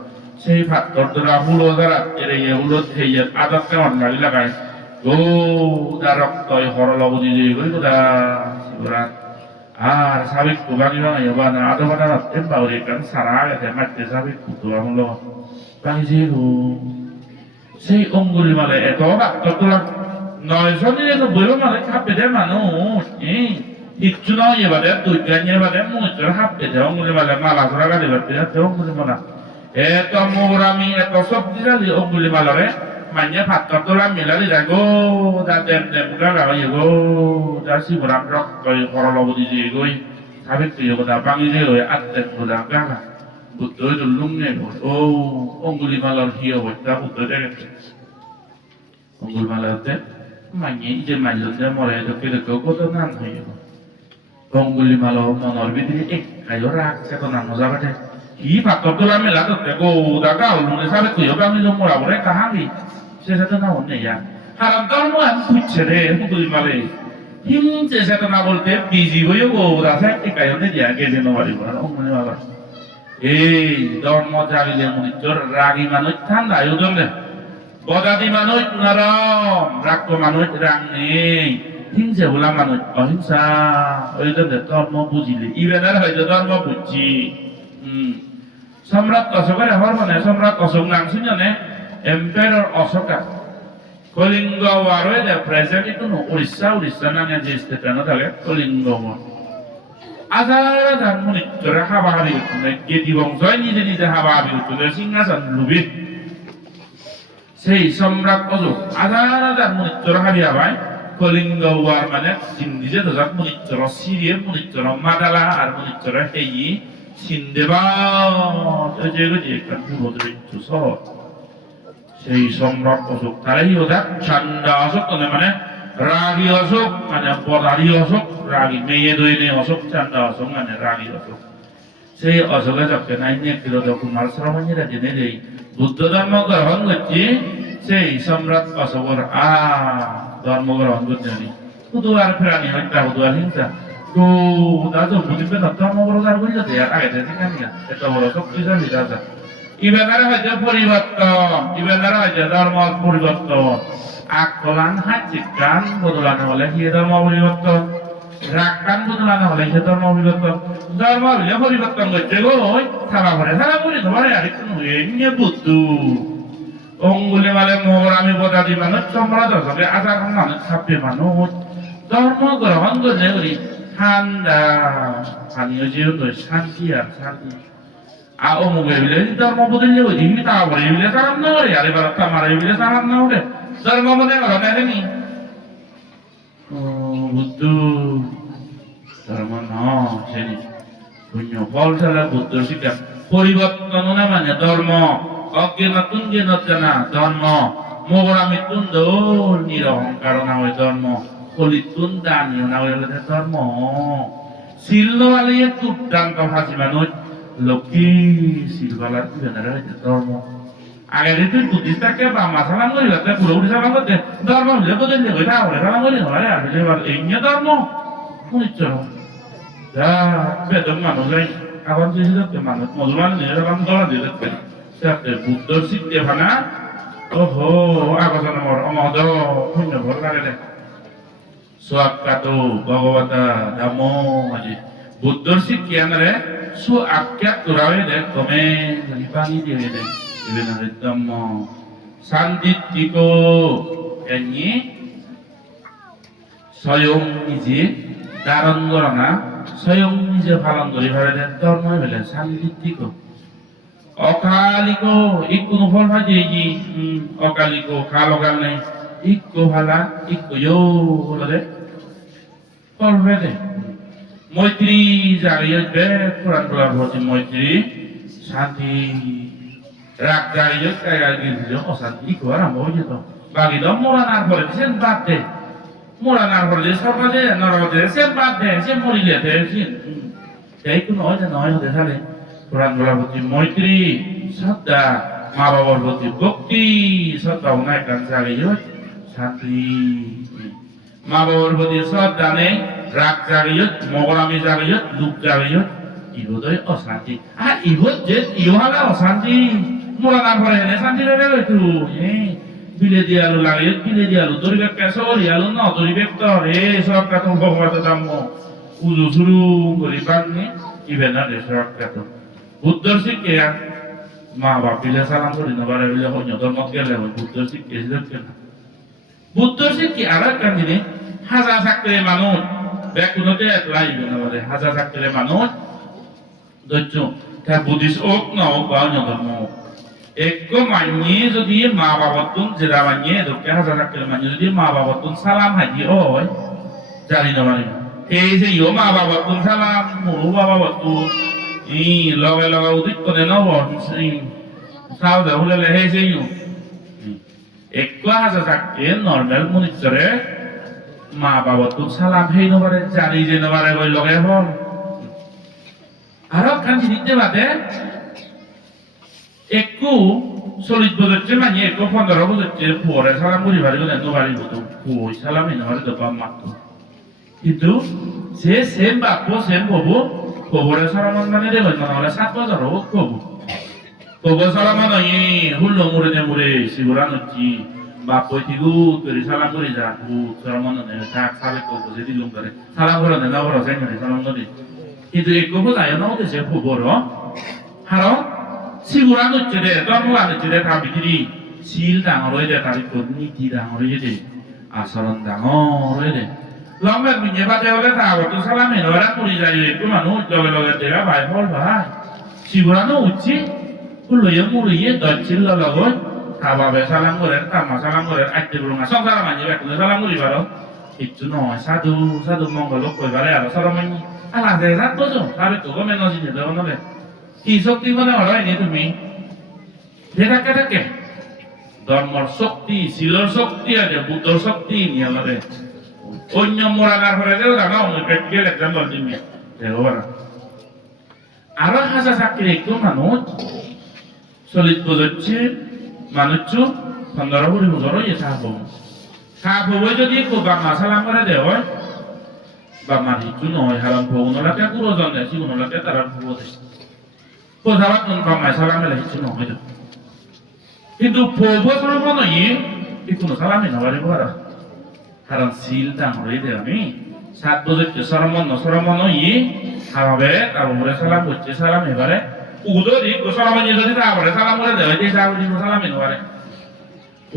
সেই ভাতর দ্বারা হুলো দ্বারা এড়িয়ে হুলো খেয়ে আদা কেমন গাড়ি লাগায় গো দা রক্ত হরল বুঝি যে গই গোদা শিবরাত আর সাবিক কুবানি বানাই বা না আদা বানা রাতে বাউরি কান সারা গেছে মাঠে সাবিক কুতো আমলো বানি যে গো সেই অঙ্গুলি মালে এত ভাতর দ্বারা 999 মালে খাপে দে মানুষ কিচ্ছু নয় এবারে তুই গানিয়ে এবারে মুচর হাপে দে অঙ্গুলি মালে মালা ধরা গাড়ি বাড়তে যাচ্ছে অঙ্গুলি মালা এত মোরামি এত শক্তিশালী অঙ্গুলি মালরে মানে ভাতর তোলা মিলালি গো দা দেম দেম গাগা হয়ে গো দা শিবরাম রক্ত হরল বুঝি যে গই সাবিক তুই গোদা বাঙি যে হয়ে আত্মে গোদা গাগা বুদ্ধ লুঙ্গে ও অঙ্গুলি মালার হিয় হইতা বুদ্ধ দেখেছে অঙ্গুলি মালাতে মানে যে মাইলতে মরে দেখে দেখে কত নাম হয়ে অঙ্গুলি মালা মনের ভিতরে এক কায়ো রাগ চেতনা মজা বাটে ই ভাতর তোলা মেলা ধরতে গো দাদা লুনে সাবে তুই আমি মোরা বলে কাহানি সে চেতনা অন্য ইয়া হারাম ধর্ম আমি খুঁজছে রে অঙ্গুলি মালে হিংসে চেতনা বলতে বিজি হয়ে গো রাজা একটি কায়নে দিয়া গেছে নবারি অঙ্গুলি মালা এই ধর্ম জাগিলে মনিচর রাগী মানুষ ঠান্ডা আয়োজন রে বদাদি মানুষ নরম রাগ মানুষ রাগ নেই হিংসে বলা মানুষ অহিংসা ওই ধর্ম বুঝিলে ইবেনার হয়তো ধর্ম বুঝছি সম্রাট অশোকের হর মানে সম্রাট অশোক নাম শুনে এম্পায়ার অশোকা কলিঙ্গ ওয়ারে দে প্রেজেন্ট কোনো উড়িষ্যা নামে যে স্টেটে থাকে কলিঙ্গ আজার মনিচরে হাবা হাবি উঠে গেদি বংশই নিজে নিজে হাবা হাবি উঠে সিংহাসন লুবি সেই সম্রাট অশোক আজার মনিচর হাবি হাবায় কলিঙ্গ ওয়ার মানে নিজে তো মনিচর সিরিয়ে মনিচর মাদালা আর মনিচর হেই 신대방 어제그지 간부모들이 주서 সেই সম্রাট অশোক তারাই ওটা ঠান্ডা অশোক মানে রাগী অশোক মানে বদারি অশোক রাগী মেয়ে দইনে অশোক ঠান্ডা অশোক মানে রাগী অশোক সেই অশোকে যখন নাইনে কিলো কুমার শ্রমণীরা জেনে দেই বুদ্ধ ধর্ম গ্রহণ করছে সেই সম্রাট অশোকর ধর্ম গ্রহণ করতে শুধু আর প্রাণী হত্যা শুধু আর হিংসা তো দাদু বুঝবে না ধর্ম প্রচার করলে তো আগে থেকে জানিয়া এত বড় শক্তিশালী রাজা ইবেনারা হয়তো পরিবর্তন ইবেনারা হয়তো ধর্ম পরিবর্তন আকলান হাজিকান বদলানো হলে কি ধর্ম পরিবর্তন রাগকান বদলানো হলে সে ধর্ম পরিবর্তন ধর্ম হলে পরিবর্তন করছে গো সারা ভরে সারা বলি তোমার আরেকটু এমনি বুদ্ধু অঙ্গুলি মালে মোহরামি বদাদি মানুষ সম্রাট হবে আচার মানুষ ছাপে মানুষ ধর্ম গ্রহণ করলে করি ঠান্ডা স্থানীয় জীবন শান্তি আর শান্তি অমুকে বিলে ধর্ম বদলে ওই দিকে তা বলে বিলে সারাম না করে আরে বার মারে বিলে সারাম না করে ধর্ম বদলে গেল দেখেনি বুদ্ধ ধর্ম না সেনি পুণ্য ফল ছাড়া বুদ্ধ শিক্ষা পরিবর্তন না মানে ধর্ম অজ্ঞান তুঞ্জেন জানা ধর্ম মোগরামি তুন্দ নিরহংকার না হয় ধর্ম কলিতুন দানীয় না হলে ধর্ম শিল্লওয়ালিয়ে দুর্দান্ত ভাষী মানুষ লক্ষ্মী সিলবালার বেনারা ধর্ম আগে তুই বুদ্ধিস্ট থাকে বা মাসালাম করি রাতে পুরোপুরি সালাম করতে ধর্ম হলে বদল দেবে এটা আমরা সালাম করি নয় আর এবার এই নিয়ে ধর্ম শুনিচ্ছ যা বেদম মানুষ যাই আবার যদি দেখতে মানুষ মুসলমান নিয়ে সালাম দলা দিয়ে দেখতে যাতে বুদ্ধর শিখতে ভানা ওহো আগতন মর অমদ পুণ্য ভর লাগে দে সোয়াক্কাতো ভগবতা ধাম আজি বুদ্ধর শিক্ষানরে সু আখ্যা তুরাবে দে কমে পানি দিয়ে দে ইবেনারে ধম্ম শান্তিত্তিকো এনি স্বয়ং নিজে ধারণ করা না স্বয়ং নিজে পালন করি ভাবে দে ধর্ম হইলে শান্তিত্তিকো অকালিকো ইকুনো ফল ভাজে জি অকালিকো খালগাল নাই ইকো ভালা ইকো ইয়ো হলে ফল ভাজে মৈত্রী জাগিয়ে বে পুরাণ বলার ভর্তি মৈত্রী শান্তি রাগ জাগিয়ে কায়গা গিয়ে অশান্তি ইকো আরম্ভ হয়ে যেত বাকি তো মোরানার পরে সেন বাদ দে মোরানার পরে সরকারে নরকে সেন বাদ দে সে মরিলে দে সেই কোনো হয় না নয় হতে থাকে পুরাণ বলার প্রতি মৈত্রী শ্রদ্ধা মা বাবার প্রতি ভক্তি শ্রদ্ধা ওনার কান জাগিয়ে শান্তি মা বাবার প্রতি শ্রদ্ধা নেই রাগ জাগিয়ে মগরামি জাগিয়ে লুক জাগিয়ে ইবোধই অশান্তি আর ইবোধ যে ইহালা অশান্তি মোরা না করে এনে শান্তি রেখে লইতু বিলে দিয়ে আলু লাগিয়ে বিলে দিয়ে আলু দরিবেক কেসো আলু ন দরিবেক তো রে সব কাতো ভগবত দাম্য উজু শুরু করি বাংনি ইবে না দেশ কাত বুদ্ধর শিক্ষে মা বাপ বিলে সালাম করি না বারে বিলে হইন ধর্মত গেলে বুদ্ধর শিক্ষে শিখতে না বুদ্ধর শিক্ষে আর একটা জিনিস হাজার থাকতে মানুষ ব্যাকুলতে লাইবে না বারে হাজার থাকতে মানুষ ধৈর্য তা বুদ্ধিস্ট হোক না হোক বা অন্য ধর্ম হোক এক মানি যদি মা বাবার তুন যেটা মানি দোকে হাজার থাকতে মানি যদি মা বাবার তুন সালাম হাজি হয় জানি না মানে এই যে ইও মা বাবার তুন সালাম মোরো বাবার তুন লগে লগে উদিত করে নব সাউ দে হলে হে যে ইও এক হাজার থাকতে নর্মাল মনিটরে মা বাবার তুন সালাম হেই নবারে জানি যে নবারে ওই লগে হল আরো কান জিনিসতে বাদে একটু 40 বছর মানে একটু 15 বছর পরে সালাম করি বাড়ি গেলে নবারি হতো ওই সালামই নবারে তো বাম মাত্র কিন্তু সে সেম বাপ সেম বাবু কবরে সালাম মানে দেবে না হলে 7 বছর হোক কবর সালাম নয় হুল্লো মুড়ে নে মুড়ে শিবরান হচ্ছি বাপ কইতিগু তোর সালাম করি যা তু সালাম মানে থাক সাবে কো বুঝে দিলুম করে সালাম করে না বড় যাই না সালাম করে কিন্তু এক কবর যায় না ওদের সে খবর হারো শিবরান হচ্ছে রে ধর্মগান হচ্ছে রে থাবিগিরি শিল ডাঙর হয়ে দে তার নীতি ডাঙর হয়ে দে আচরণ ডাঙর হয়ে দে লম্বা মিনে বাদে হলে তা তো সালাম এনওয়ারা করি যায় একটু মানুষ লগে লগে দেখা ভাই বল ভাই শিবরানো উঠছি লইয়ে মুড়িয়ে দচ্ছিল লগত খাবাবে সালাম করেন কামা সালাম করেন আইতে বলুন সংসার মানি বেকুনে সালাম করি পারো কিচ্ছু নয় সাধু সাধু মঙ্গল কইবারে আর সালামানি আলা যে রাত বসো সাবে তো গমে নজি নে দেব নলে কি শক্তি মনে হয় নি তুমি যেটা কেটে ধর্মর শক্তি শিলর শক্তি আছে বুদ্ধর শক্তি নিয়ে লাগে অন্য মোরানার পরে যাও জানা অন্য প্র্যাকটিক্যাল এক্সাম্পল দিমি দেখো না আরো হাজার চাকরি একটু মানুষ 40 বছর মানুষ 15 বছর হয়ে থাকবো যদি খুব বাংলা সালাম করে দেওয়া বা মাটিচু নয় হারাম ভবনলাকে পুরো জন্মে জীবনলাকে তারা ভব দেয় কোথাও কোন বাংলায় সালাম এলে কিছু নয় কিন্তু বছর মনে কোনো সালামই নবারে বড় কারণ সিল ডাঙর দে আমি 7 বছর সরমন হারাবে তারপরে সালাম করছে সালাম এবারে উদরি সরমন যদি তারপরে সালাম করে দেবে যে সালাম সালামই নবারে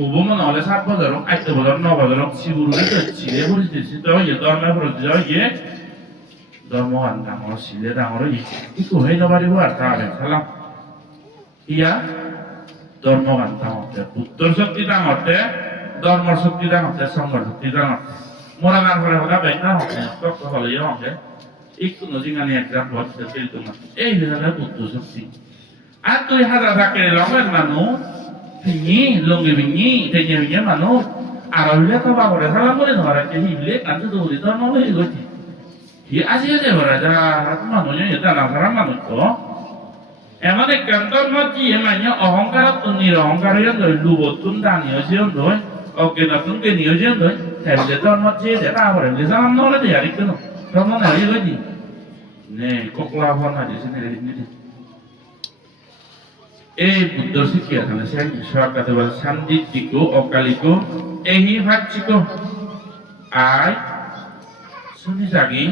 উবো মনে হলে 7 বছর 8 বছর 9 বছর শিবুরে ছিড়ে বলতেছি তো ধর্মে প্রতি যায় ধর্মগান ডাঙর সিলে ডাঙর কিছু হয়ে নবারিব আর তাহলে সালাম ইয়া ধর্মগান ডাঙরতে উত্তর শক্তি ডাঙরতে ধর্মর শক্তি ডাঙরতে সংঘর শক্তি ডাঙরতে মোরানার পরে হলে বেটা হবে তক্ত হলে হবে একটু নজিঙানি এক্সাম্পল দিতে তোমার এই হলো বুদ্ধ শক্তি আর তুই হাজার থাকে লঙ্গের মানুষ ভিঙি লঙ্গি ভিঙি তেজে ভিঙে মানুষ আর হইলে তো বাবরে সালাম করে ধরা কে হিলে কাজে দৌড়ি ধর্ম হয়ে গেছে হি আজি যে ভরা যা মানুষ এটা না সারা মানুষ তো এমন একখান ধর্ম যিয়ে মানে অহংকারত্ব নিরহংকার হয়ে নয় লুবতুন দানীয় জীবন নয় অজ্ঞানতুন জ্ঞানীয় জীবন নয় তাহলে ধর্ম যে যেটা আবার জানাম নহলে দিয়ে আর কেন ধর্ম না হয়ে গেছি নে ককলা হওয়া না দিয়েছে এই বুদ্ধ শিক্ষা খানে সরকার বলে শান্তিত্বিক অকালিক এই ভাচ্ছিক আয় শুনি জাগি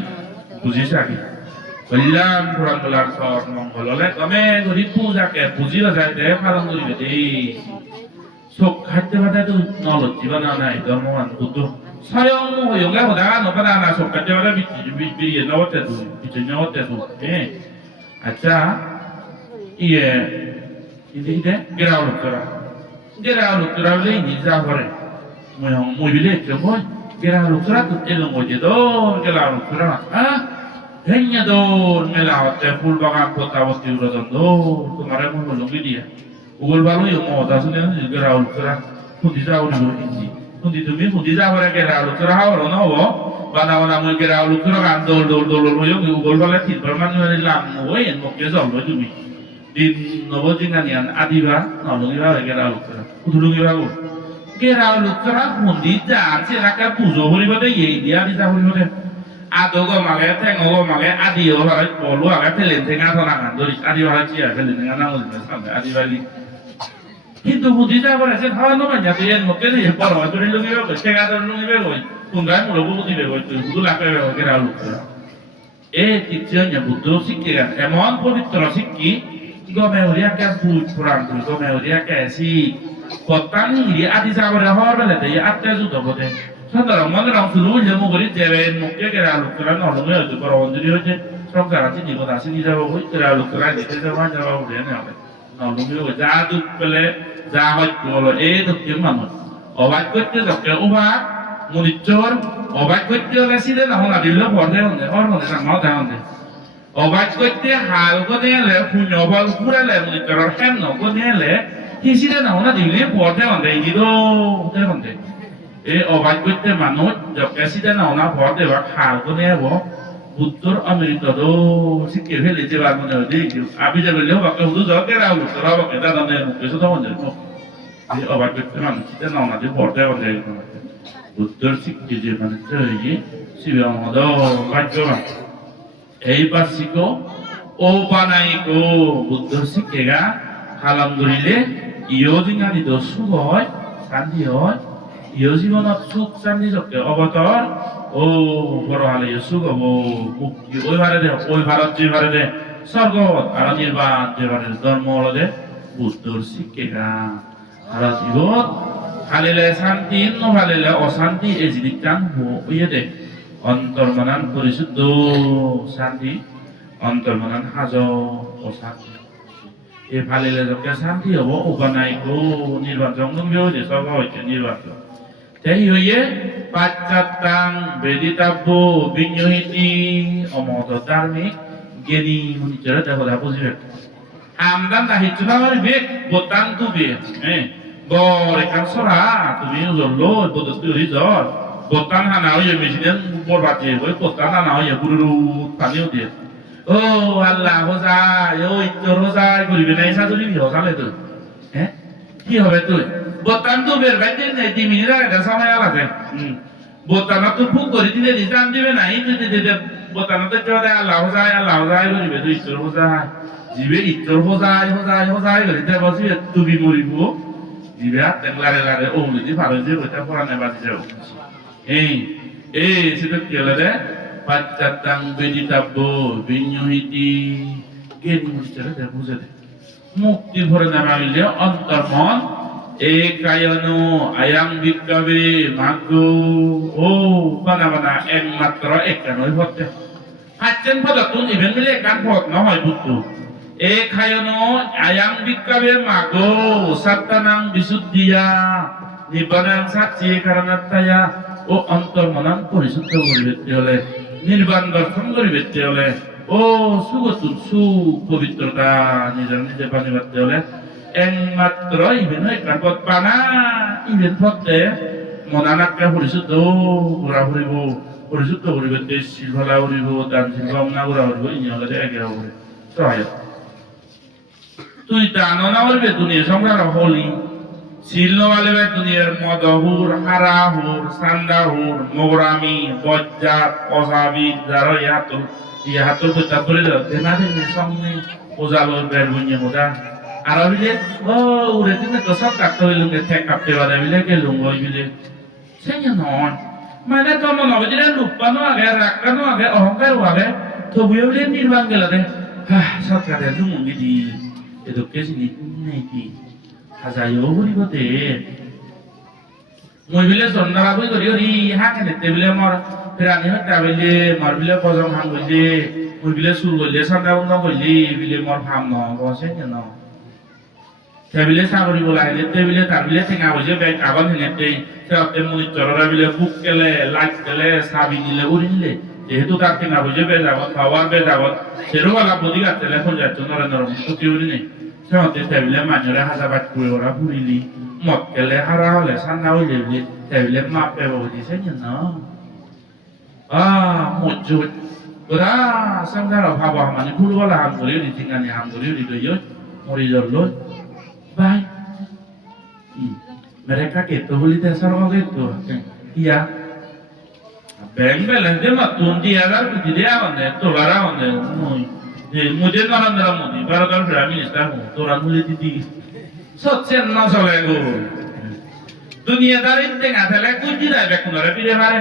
বুঝি জাগি কল্যাণ পুরাণ বলার সর মঙ্গল হলে কমে গরি পূজাকে পুজিও যাইতে পালন করিবে দেই চোখ খাইতে পারে তো নলজ্জি বানা নাই ধর্মমান বুদ্ধ স্বয়ং হইঙ্গা হদা নবানা না চোখ খাইতে পারে বিয়ে নবতে দু বিচে নবতে দু আচ্ছা ইয়ে ini gerau lukura le ni za hore mo bile ke boy gerau lukura tu elong oje do gerau lukura henya do mela te ful baga kota wasti urodon do tumare mo longi dia ugol balu yo mo da sune gerau lukura tu di za uri do indi tu di za hore gerau lukura ha ro no wo bana mo gerau lukura kan do yo ugol bala tin perman ni lam mo en mo ke zo lo jumi din nobojinganian adiba nolongiba gera lukra udulungiba go gera lukra mundi jan selaka pujo horibade ye dia disa horibade adogo mage tengogo mage adio hare bolu aga telen tenga thonangan dori adio hare chia telen tenga nangul sambe adibali কিন্তু বুদ্ধিটা করে সে খাওয়া নয় না তুই এর মধ্যে দিয়ে বড় তুই লুঙ্গিবে কই টেকা তো লুঙ্গিবে কই কুঙ্গাই মুলো বুদ্ধিবে কই তুই বুদু লাগাবে গেরা লুকরা এই তিনজন বুদ্ধ শিক্ষা এমন পবিত্র শিক্ষি Gomeoria ke puran tu gomeoria ke si potan hiri adi sabare horbele de atte ju do bode sadara manram sulu je mo gori jebe mukke ke ra lukra no lo me to por ondri hoje songkara ti digo dasi ni jabo hoi ra lukra de te ma jabo de ne ave no lo me ja du pele ja hoi ko e to ke mamo obat kotte do ke uba monitor obat kotte le si de na hona dillo borde onde hormone na ma da onde অবাক করতে হাল করে এলে পুণ্যবল ঘুরালে মনে করার হেন করে এলে হিসিরে না ওনা দিলে পড়তে বান্ধে ইদিল হতে বান্ধে এই অবাক করতে মানুষ যকে সিদে না ওনা পড়তে বা হাল করে এব উত্তর আমেরিকা দো শিখে ফেলে যে বার মনে হয় দেখি আবি যাবে লেও বাকে হুদু জকে রাও তোরা বাকে দাদা নে মুখে শুধু মনে এই অবাক করতে মানুষ সিদে না ওনা যে পড়তে বান্ধে উত্তর শিখে যে মানে তৈরি শিবে আমাদের ভাগ্যবান এই বার্ষিক ও বানাইকো বুদ্ধ শিক্ষেগা হালাম করিলে ইয় জিঙানি তো সুখ হয় শান্তি হয় ইয় জীবনত সুখ শান্তি যকে অবতর ও বড় হালে সুখ হব মুক্তি ওই ভারত যে ভারতে স্বর্গ আর নির্বাণ যে ভারতে ধর্ম হলে বুদ্ধর শিক্ষেগা ভারত জীবন হালিলে শান্তি নহালিলে অশান্তি এই জিনিসটান হইয়ে দে অন্তর্মনান পরিশুদ্ধ শান্তি অন্তর্মনান হাজ অশান্তি এই ফালিলে যকে শান্তি হব উপানাইকো নির্বাচন যে সব হয়েছে নির্বাচন তাই হইয়ে পাশ্চাত্যাং বেদিতাব্য বিনিয়োহিতি অমত ধার্মিক জ্ঞানী মনিচরে দেখা বুঝবে আমদান দাহিচ্ছ না বেগ বোতান তু বেগ গড় এখান সরা তুমি জল্লো বোধ তুই জ্বর Botan hana oye misiden borbati boy botan hana oye guru tani ode oh Allah hozai oh ittor hozai koribe na isa jodi hozale to কি হবে তুই botan তো বের বাইতে নাই 2 মিনিট আগে সময় লাগে botan তো ফুক করে দিলে নিজাম দিবে না এই দিতে botan তো জদা Allah hozai করিবে তুই ittor hozai জিবে ittor hozai করিতে বসিবে তুই মরিবো জিবে হাত লারে ও যদি ভালো যে ওটা পুরানে বাজি যাও সেটা কি হলো রে পাশ্চাত্যাং বেদিতাব্য বিনিয়োহিতি জ্ঞানী মুনিচরে দে বুঝে দে মুক্তি ভরে নামাইলে অন্তর্মন একায়নো আয়াং বিক্কাবে ভাগ্য ও বানা একমাত্র একানই ভরতে হাচ্ছেন পদতুন ইভেন মিলে একান ভত নহয় বুদ্ধ একায়নো আয়াং বিক্কাবে মাগ সাত্তানাং বিশুদ্ধিয়া নিব্বানাং সাচ্চি কারণাত্তায়া ও অন্তর্মনান পরিশুদ্ধ করিবে হলে নির্বাণ দর্শন করিবে হলে ও সুগতুর সুপবিত্রতা নিজে পানিবাদ হলে একমাত্র ইভেন কাপত পানা ইভেন ভক্তে মনানাক্কা পরিশুদ্ধ ঘোরা ফুরিব পরিশুদ্ধ করিবে শিলভলা উড়িব দান শিল্প না ঘোরা ফুরিব ইনি হলে একে হবে সহায়ক তুই টানো না বলবে দুনিয়া সংসার হলি শিল্ল বলবে দুনিয়ার মদহুর হারাহুর সান্দাহুর মোগরামি বজ্জাত অসাবি যারা ইহাতুর বজ্জাত বলে দেনা দিনে সামনে ওজালোর বের বুঝে মোদা আর বিলে ও উড়ে দিনে তো সব কাটতে হইল ঠেক কাটতে পারে বিলে কে লুঙ্গ বিলে সেই নয় মানে তো মনে হবে যে লুপানো আগে রাখানো আগে অহংকার আগে তো বুঝে নির্বাণ গেল রে সরকারের লুঙ্গি দি এদকে জিনিস নেই কি হাজাইও বলিবতে মই বিলে সন্নারা বই করি ওরি হাকে নেতে বিলে মর ফেরানি হত্যা বইলে মর বিলে বজম হাং বইলে মই বিলে সুর বইলে সন্না বন্ধ বইলে বিলে মর ভাম ন বসে কেন টেবিলে সাগরি বলাইলে টেবিলে তাবিলে ঠেঙা বইছে ব্যাগ আগন হেনেতে সেতে মুনি চররা বিলে বুক কেলে লাইট কেলে সাবি নিলে উড়ি নিলে যেহেতু তার ঠেঙা বইছে বে যাব খাওয়ার বে যাব সেরোবালা বদি গাতে লেখন যাচ্ছে নরেন্দ্র মোদী উড়ি নেই সেতে টেবিলে মানরে হাজাবাত করে ওরা ফুরিলি মদ কেলে হারা হলে সান্না হইলে বিলে টেবিলে মাপে বদি সেনি না মজুদ ওরা সংসার ভাবা মানে ভুলবলা হাম করে উড়ি ঠিকানি হাম করে উড়ি লইয় মরি জল্লো Baik. Mereka itu beli dasar waktu itu. Iya. Bang belas dia matun dia kan dia mana tu barang mana mui. Mudi orang dalam mudi. Barang berami istamu. Orang muli titi. Sosial nasi lego. Dunia dari tengah tengah kunci dah bekunara pilih mana.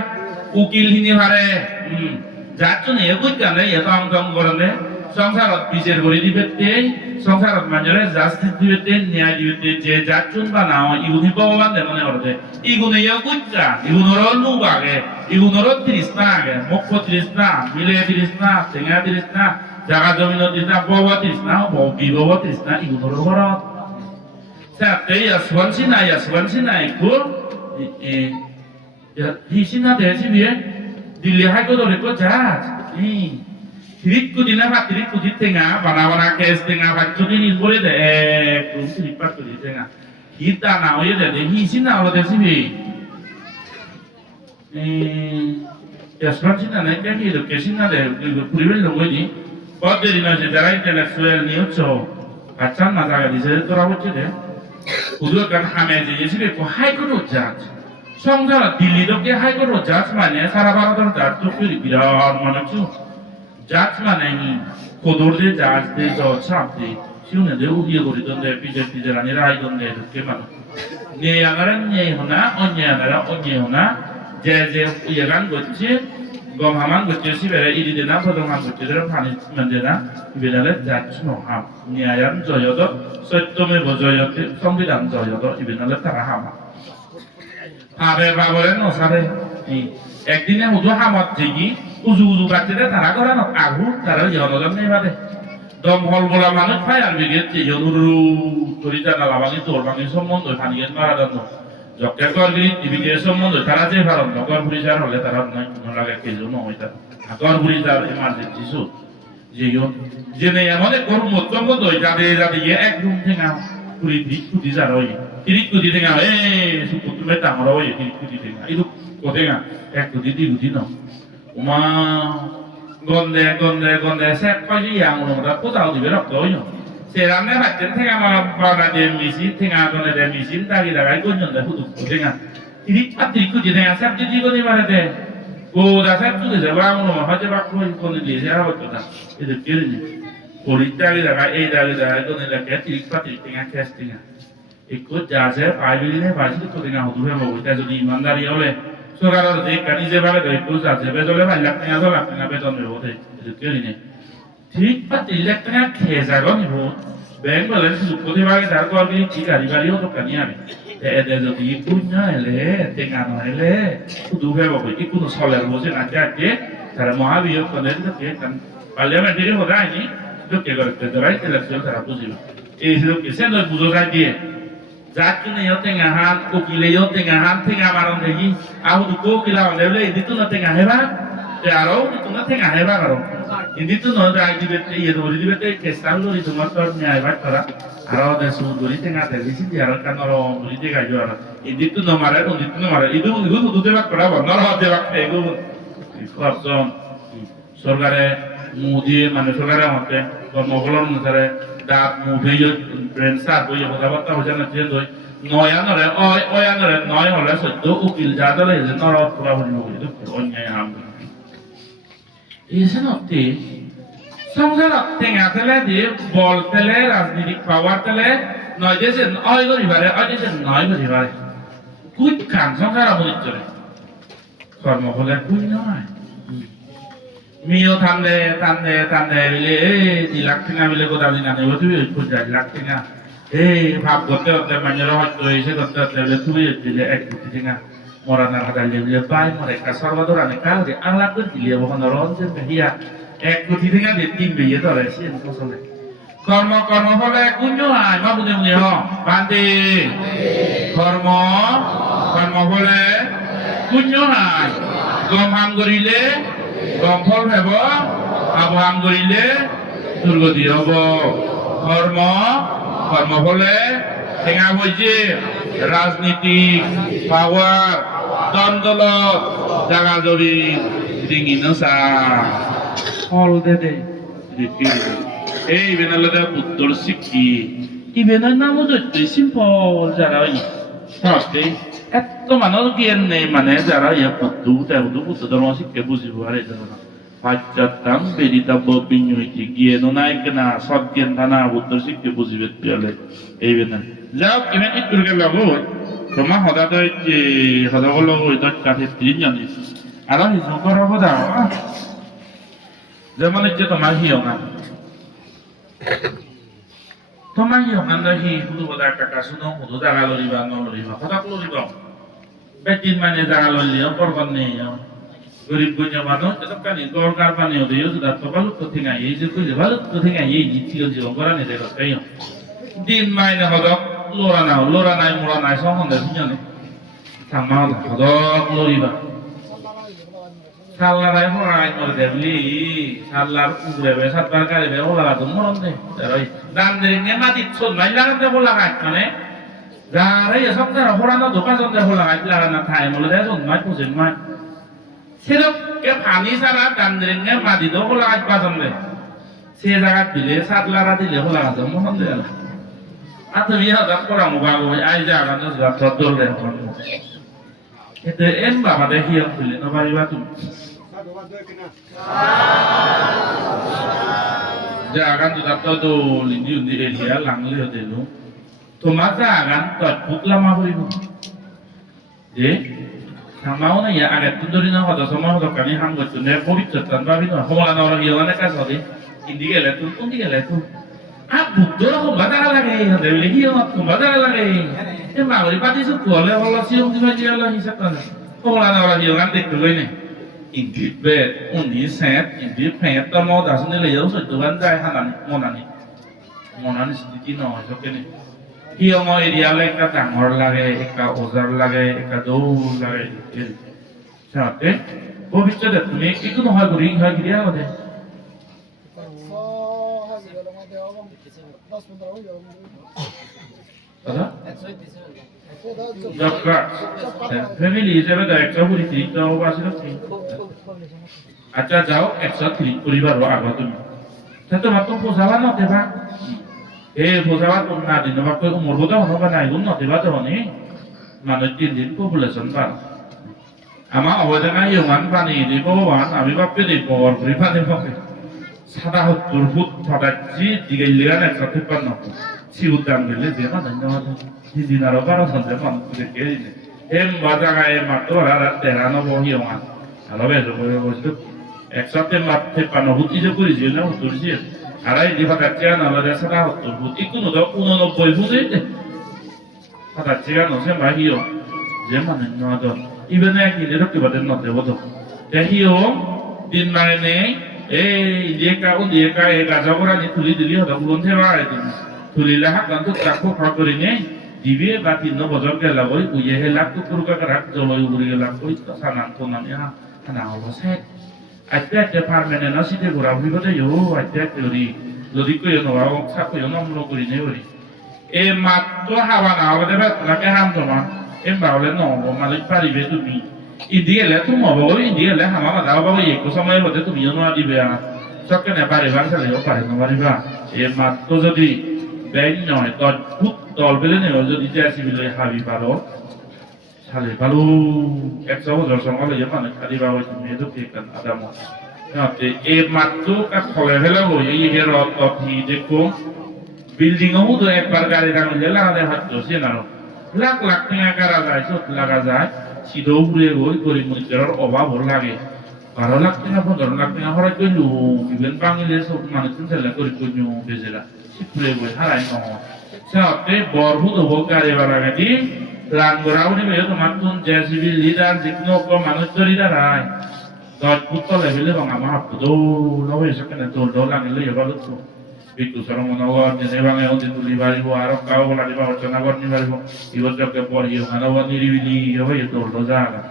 Ukil ini mana. Jatuh ni aku kan ya tang korang সংসারত বিচার করে দিবেতে সংসারত মানুষের justice দিবেতে ন্যায় দিবেতে যে যাচুন বা নাও ইগুনি ভগবান দেমনে করতে ইগুনি ইগুচ্চা ইগুনর নুবাগে ইগুনর তৃষ্ণা আগে মুখ্য তৃষ্ণা মিলে তৃষ্ণা তেঙ্গা তৃষ্ণা জাগা জমিন তৃষ্ণা বব তৃষ্ণা বিভব তৃষ্ণা ইগুনর ঘরত সাথে ইয়াসওয়ানসিনা ইকু হিসিনা দেছি বিয়ে দিল্লি হাইকোর্ট রেকো জাজ Tirik dina pak tirik di tengah, wana kes tengah pak jadi ni boleh deh, belum tirik pak di tengah. Kita nak ya deh, hisin nak lo deh sini. Ya sekarang sih nak kayak gitu, kesin nak deh, kuriwel dong ini. Kau dari mana sejarah intelektual ni uco, kacang masalah di sana tu rawat je deh. Udah kan hamil je, jadi kau high court judge. Songkar Delhi tu ke high court judge mana, Sarah Bharat judge tu kiri biar mana tu. Judge mana ni, kotor deh judge deh judge sab deh, siu ni deh udia kori don deh, pijar ni rai don deh, ke mana? Ni agaran ni hona, onye agaran onye hona, je uyagan gocce, gom haman gocce si bere iri deh na, podong ham gocce deh pani mende na, ibeda le judge no ham, ni ayam joyodo, soitome bojoyote, sambidan joyodo, ibeda le tara hama. Abe babore no sabe, একদিনে উজু হামত জিগি উজু কাটতে তারা করে না আঘু তারা জনগণ নেই বাদে দম হল বলা মানুষ পায় আর বিগেত যে জনুরু তরিতা নালাবাঙি তোর বাঙি সম্বন্ধ ফানিগেন মারা দান জকে করগিরি টিভিকে সম্বন্ধ তারা যে ভারত নগর পুলিশার হলে তারা নয় লাগে কেজো নয় তার আগর পুলিশার ইমার্জেন্সি সু যে আমাদের কর্ম সম্বন্ধ যাদের এক রুম থেকে পুরি কুটি যার হয় তিরিশ কুটি থেকে তুমি তামরা হয় তিরিশ কুটি থেকে এই কোথেকে এক কুটি দুই কুটি ন উমা গন্ধে সেট পাইছি আমরা কোথাও দিবে রক্ত হইল সেরামে বাচ্চার থেকে আমার বাবা যে মেশিন থেকে আদনে দে মেশিন তাগি লাগাই কোনজন দে হুদু কোথেকে তিরিশ কুটি থেকে সেট যদি কোনি মারে দে ও দাসা তুই যাবা আমরা হজে বাক কোন দিয়ে আর হতো না এটা কেড়ে পরিত্যাগী লাগাই এই দাগি লাগাই কোন লাগে তিরিশ থেকে টেস্টিং একো যাছে পাইবিলিনে বাজি তো দিনা হদু হে বাবু এটা যদি ইমানদারি হলে সরকারের যে কানি যে ভাবে দৈত্য আছে বেজলে 5 লাখ টাকা 10 লাখ টাকা বেতন দেব দে কেলিনে ঠিক 3 লাখ টাকা খেয়ে যাগো নিব ব্যাংক বলে সুপতি ভাগে তার করবি ঠিক গাড়িও তো কানি আমি এতে যদি পুণ্য এলে টেকা নহলে শুধু হে বাবু কি কোনো সলের বসে না যাকে তারা মহাবিয়োগ করে দিতে কান পার্লামেন্টারি হদায়নি তো কে করতে দেয় ইলেকশন তারা বুঝিব এই লোকে সেন বুঝো দিয়ে Jatuh yo tengah han, kokile yo tengah han, tengah maron lagi. Aku tu kokila on level ini tu nanti tengah hebat. Tiaro itu nanti tengah hebat karo. Ini tu nanti lagi bete, ya tu beri bete kesal tu itu motor ni hebat kara. Aro dah suruh beri tengah televisi tiaro kan orang beri tengah juara. Ini tu nomara, itu tu tebak kara, nomor tebak ego. Korson, sorgare mudi, mana sorgare mate, kormokolon nusare. দাঁত মুভে brain সার বই কথাবার্তা হচ্ছে না যে নয় আনরে ওই আনরে নয় হলে সত্য উকিল যা দলে যে নর পুরা হল অন্যায় হাম এসে নতে সংসার টেঙা তেলে দিয়ে বল তেলে রাজনীতিক পাওয়ার তেলে নয় দেশে অয় করিবারে অয় দেশে নয় করিবারে কুই খান সংসার আমলিত চলে কর্ম হলে কুই নয় মিও টানলে বিলে এই লাখ টাকা বিলে কোথা দিন আনে তুই খুঁজা লাখ টাকা এই ভাব করতে করতে মানুষের হয়তো এসে করতে করতে বিলে তুই দিলে 1 কোটি টাকা মরানার হাজার বিলে বাই মরে একটা সর্বাদর আনে কালকে আংলাক করে দিলে ওখানে রঞ্জে হিয়া 1 কোটি টাকা দিয়ে 3 বিয়ে ধরে সে ফসলে কর্ম ফলে কুঞ্জ আয় মা বুঝে বুঝে বান্তি কর্ম ফলে কুঞ্জ আয় গম হাম করিলে গম ফল হব আবহাম করিলে দুর্গতি হব কর্ম ফলে ঠেঙা বইছে রাজনীতিক পাওয়ার দ্বন্দ্বলত জাগা জড়ি ডিঙি নসা ফল দে এই বেনালতে উত্তর শিক্ষি ইবেনের নামও যতই সিম্পল যারা সহজে এত মানুষ জ্ঞান নেই মানে যারা ইয়া পুত্তু ধর্ম শিক্ষা বুঝিব আর এই ধরনের পাশ্চাত্যাম বেদিতাব্য বিনিয়োগী জ্ঞান নাই কেনা সৎ জ্ঞান থানা উত্তর শিক্ষা বুঝিবে পেলে এই বেনা যাও কিমান ইতুরকে লাগো তোমার হঠাৎ হঠাৎ লগো এটা কাঠে 3 জানি আর হিসু করা কথা যেমন যে তোমার হিয়ঙা তোমার হিয়ঙা হি হুদু বদা কাকা শুনো হুদু জাগা লরিবা নলরিবা হঠাৎ লরিবা বেদিন মানে জাগা লরিয়া পরবন নেই গরিব গুঞ্জা মানুষ এতকানি দরকার পানিও দিও সুদা তো ভালো তো ঠিকা এই যে কইলে ভালো তো ঠিকা এই নিচিও জীবন করা নে দেখো তাই দিন মাইনে হদক লোরা নাই মোরা নাই সম্বন্ধে শুনে সামা হদক লরিবা সাল্লারাই হরাই করে দেবলি সাল্লার উগরে বে সাতবার গাড়ি বে ওলা তো মরন দে তাই দান দে নেমা দিত সল নাই লাগাতে বলা গায় মানে যারে সব যারা হরানো দোকান জন্দে বলা গায় লাগানা থাই মলে দে সল নাই পুজেন মাই সেরক কে পানি সারা দান দে নেমা দিত বলা গায় পাজমলে সে জায়গা দিলে সাতলারা দিলে বলা গায় মরন দে আর তুমি হদা করা মুবাগো আই জায়গা না যত দলে মন itu bapak deh yang beli nomor batu. Jangan tidak tahu lindi undi area langli hotel itu. Cuma jangan terpuk lama beribu. Sama orang ya agak tunjurin apa tuh sama orang kami hambat tuh nih covid cerita tapi tuh homelan orang yang mana kan sorry. Indi geletu. Butuh aku baca lagi, hotel lagi aku baca lagi. Mari pati suku oleh Allah siung di mana Allah hisapkan. Orang orang yang kan dekul ini, ini bet, ini set, ini pet, termau dasar ni lejau sejuan jaya monani sedikit no, oke ni. Hiyo mau area leka tangor lagi, eka ozar lagi, eka dou lagi, siapa? Oh bicara deh, ni itu no hal guring hal gini apa deh? Apa? Dokter, family হিসেবে তো 130 টাও আছে নাকি আচ্ছা যাও 130 পরিবার আগত তুমি সেটা মাত্র পোষাবা না দেবা এই পোষাবা তুমি না দিন বা কই মরবো তো হবে না এগুন না দেবা তো নি মানুষ দিন পপুলেশন বাড় আমার অবদান ইমান পানি দিব বান আমি বাপকে দিব আর পরিমাণে পাবে 70 ফুট ফাটাচ্ছি দিকে লিগান 153 সিউদান গেলে যে না ধন্যবাদ Dinaro para sonde man kude kiri baca kaya makto rara terano bohi oman alo beso bosto exapte matte pano huti je kuri je na hutursi arai di fakatya na la desa na hutur huti kuno do 89 huti de fakatya no se mahio je man no do ibene ki de rokki baden no de bodo te hio din mane dia ka e ga jabora ni tuli dili hoda bulon thewa din tuli la hak gantu takko fakori ne Dibi batin no bozor ke lagoi uye helak tu puru ka karak joloi uguri helak koi sanan tonan ya hana oboset aja ke parmene na site gura bri bote yo aja teori lodi ko yo no wa sa ko yo no mlo guri ne ori e matto hawa na obade bet la ke ham to ma e baule no bo malik pari be tu mi indie le tu mo bo indie le hama ma da ba ye ko samay bote tu mi no adi be সবখানে বাড়ি বাড়ি চালিয়েও পারে না বাড়ি বা এ মাত্র যদি bag নয় তল খুব তল বেলে নেও যদি জেসিবি লই হাবি পারো সালে ভালো 100 বছর সময় লইয়া মানে খালি বাবা তুমি তো ঠিক আদামো নাতে এ মাত্র কা খলে ফেলা গো এই এর অতি দেখো বিল্ডিং ও তো একবার গাড়ি রাখলে লাগালে হাত দোষে না লাখ লাখ টাকা কারা যায় সব লাগা যায় সিধো উড়ে গই গরিব মানুষের অভাব লাগে 12 লাখ টাকা 15 লাখ টাকা হরাই কইলু ইভেন বাঙালি সব মানুষ ছেলে করি কইলু বেজেরা সিপুরে গই হারাই ন সাথে বরহু তো গাড়ি বাড়া গাড়ি রাঙ্গরাও নেবে তোমার তুন জেসিবি লিডার যেকোনো মানুষ ধরি দাঁড়ায় 10 ফুট তলে ফেলে এবং আমার হাত তো লবে সেখানে তো লাগে লইয়া ভালো তো বিদ্যুৎ সরমনগর যে ভাঙে হতে তুলি পারিব আর কাউ বলা দিবা অর্চনা করতে পারিব ইবজকে পড়িও মানব নিরিবিলি হয়ে তো জায়গা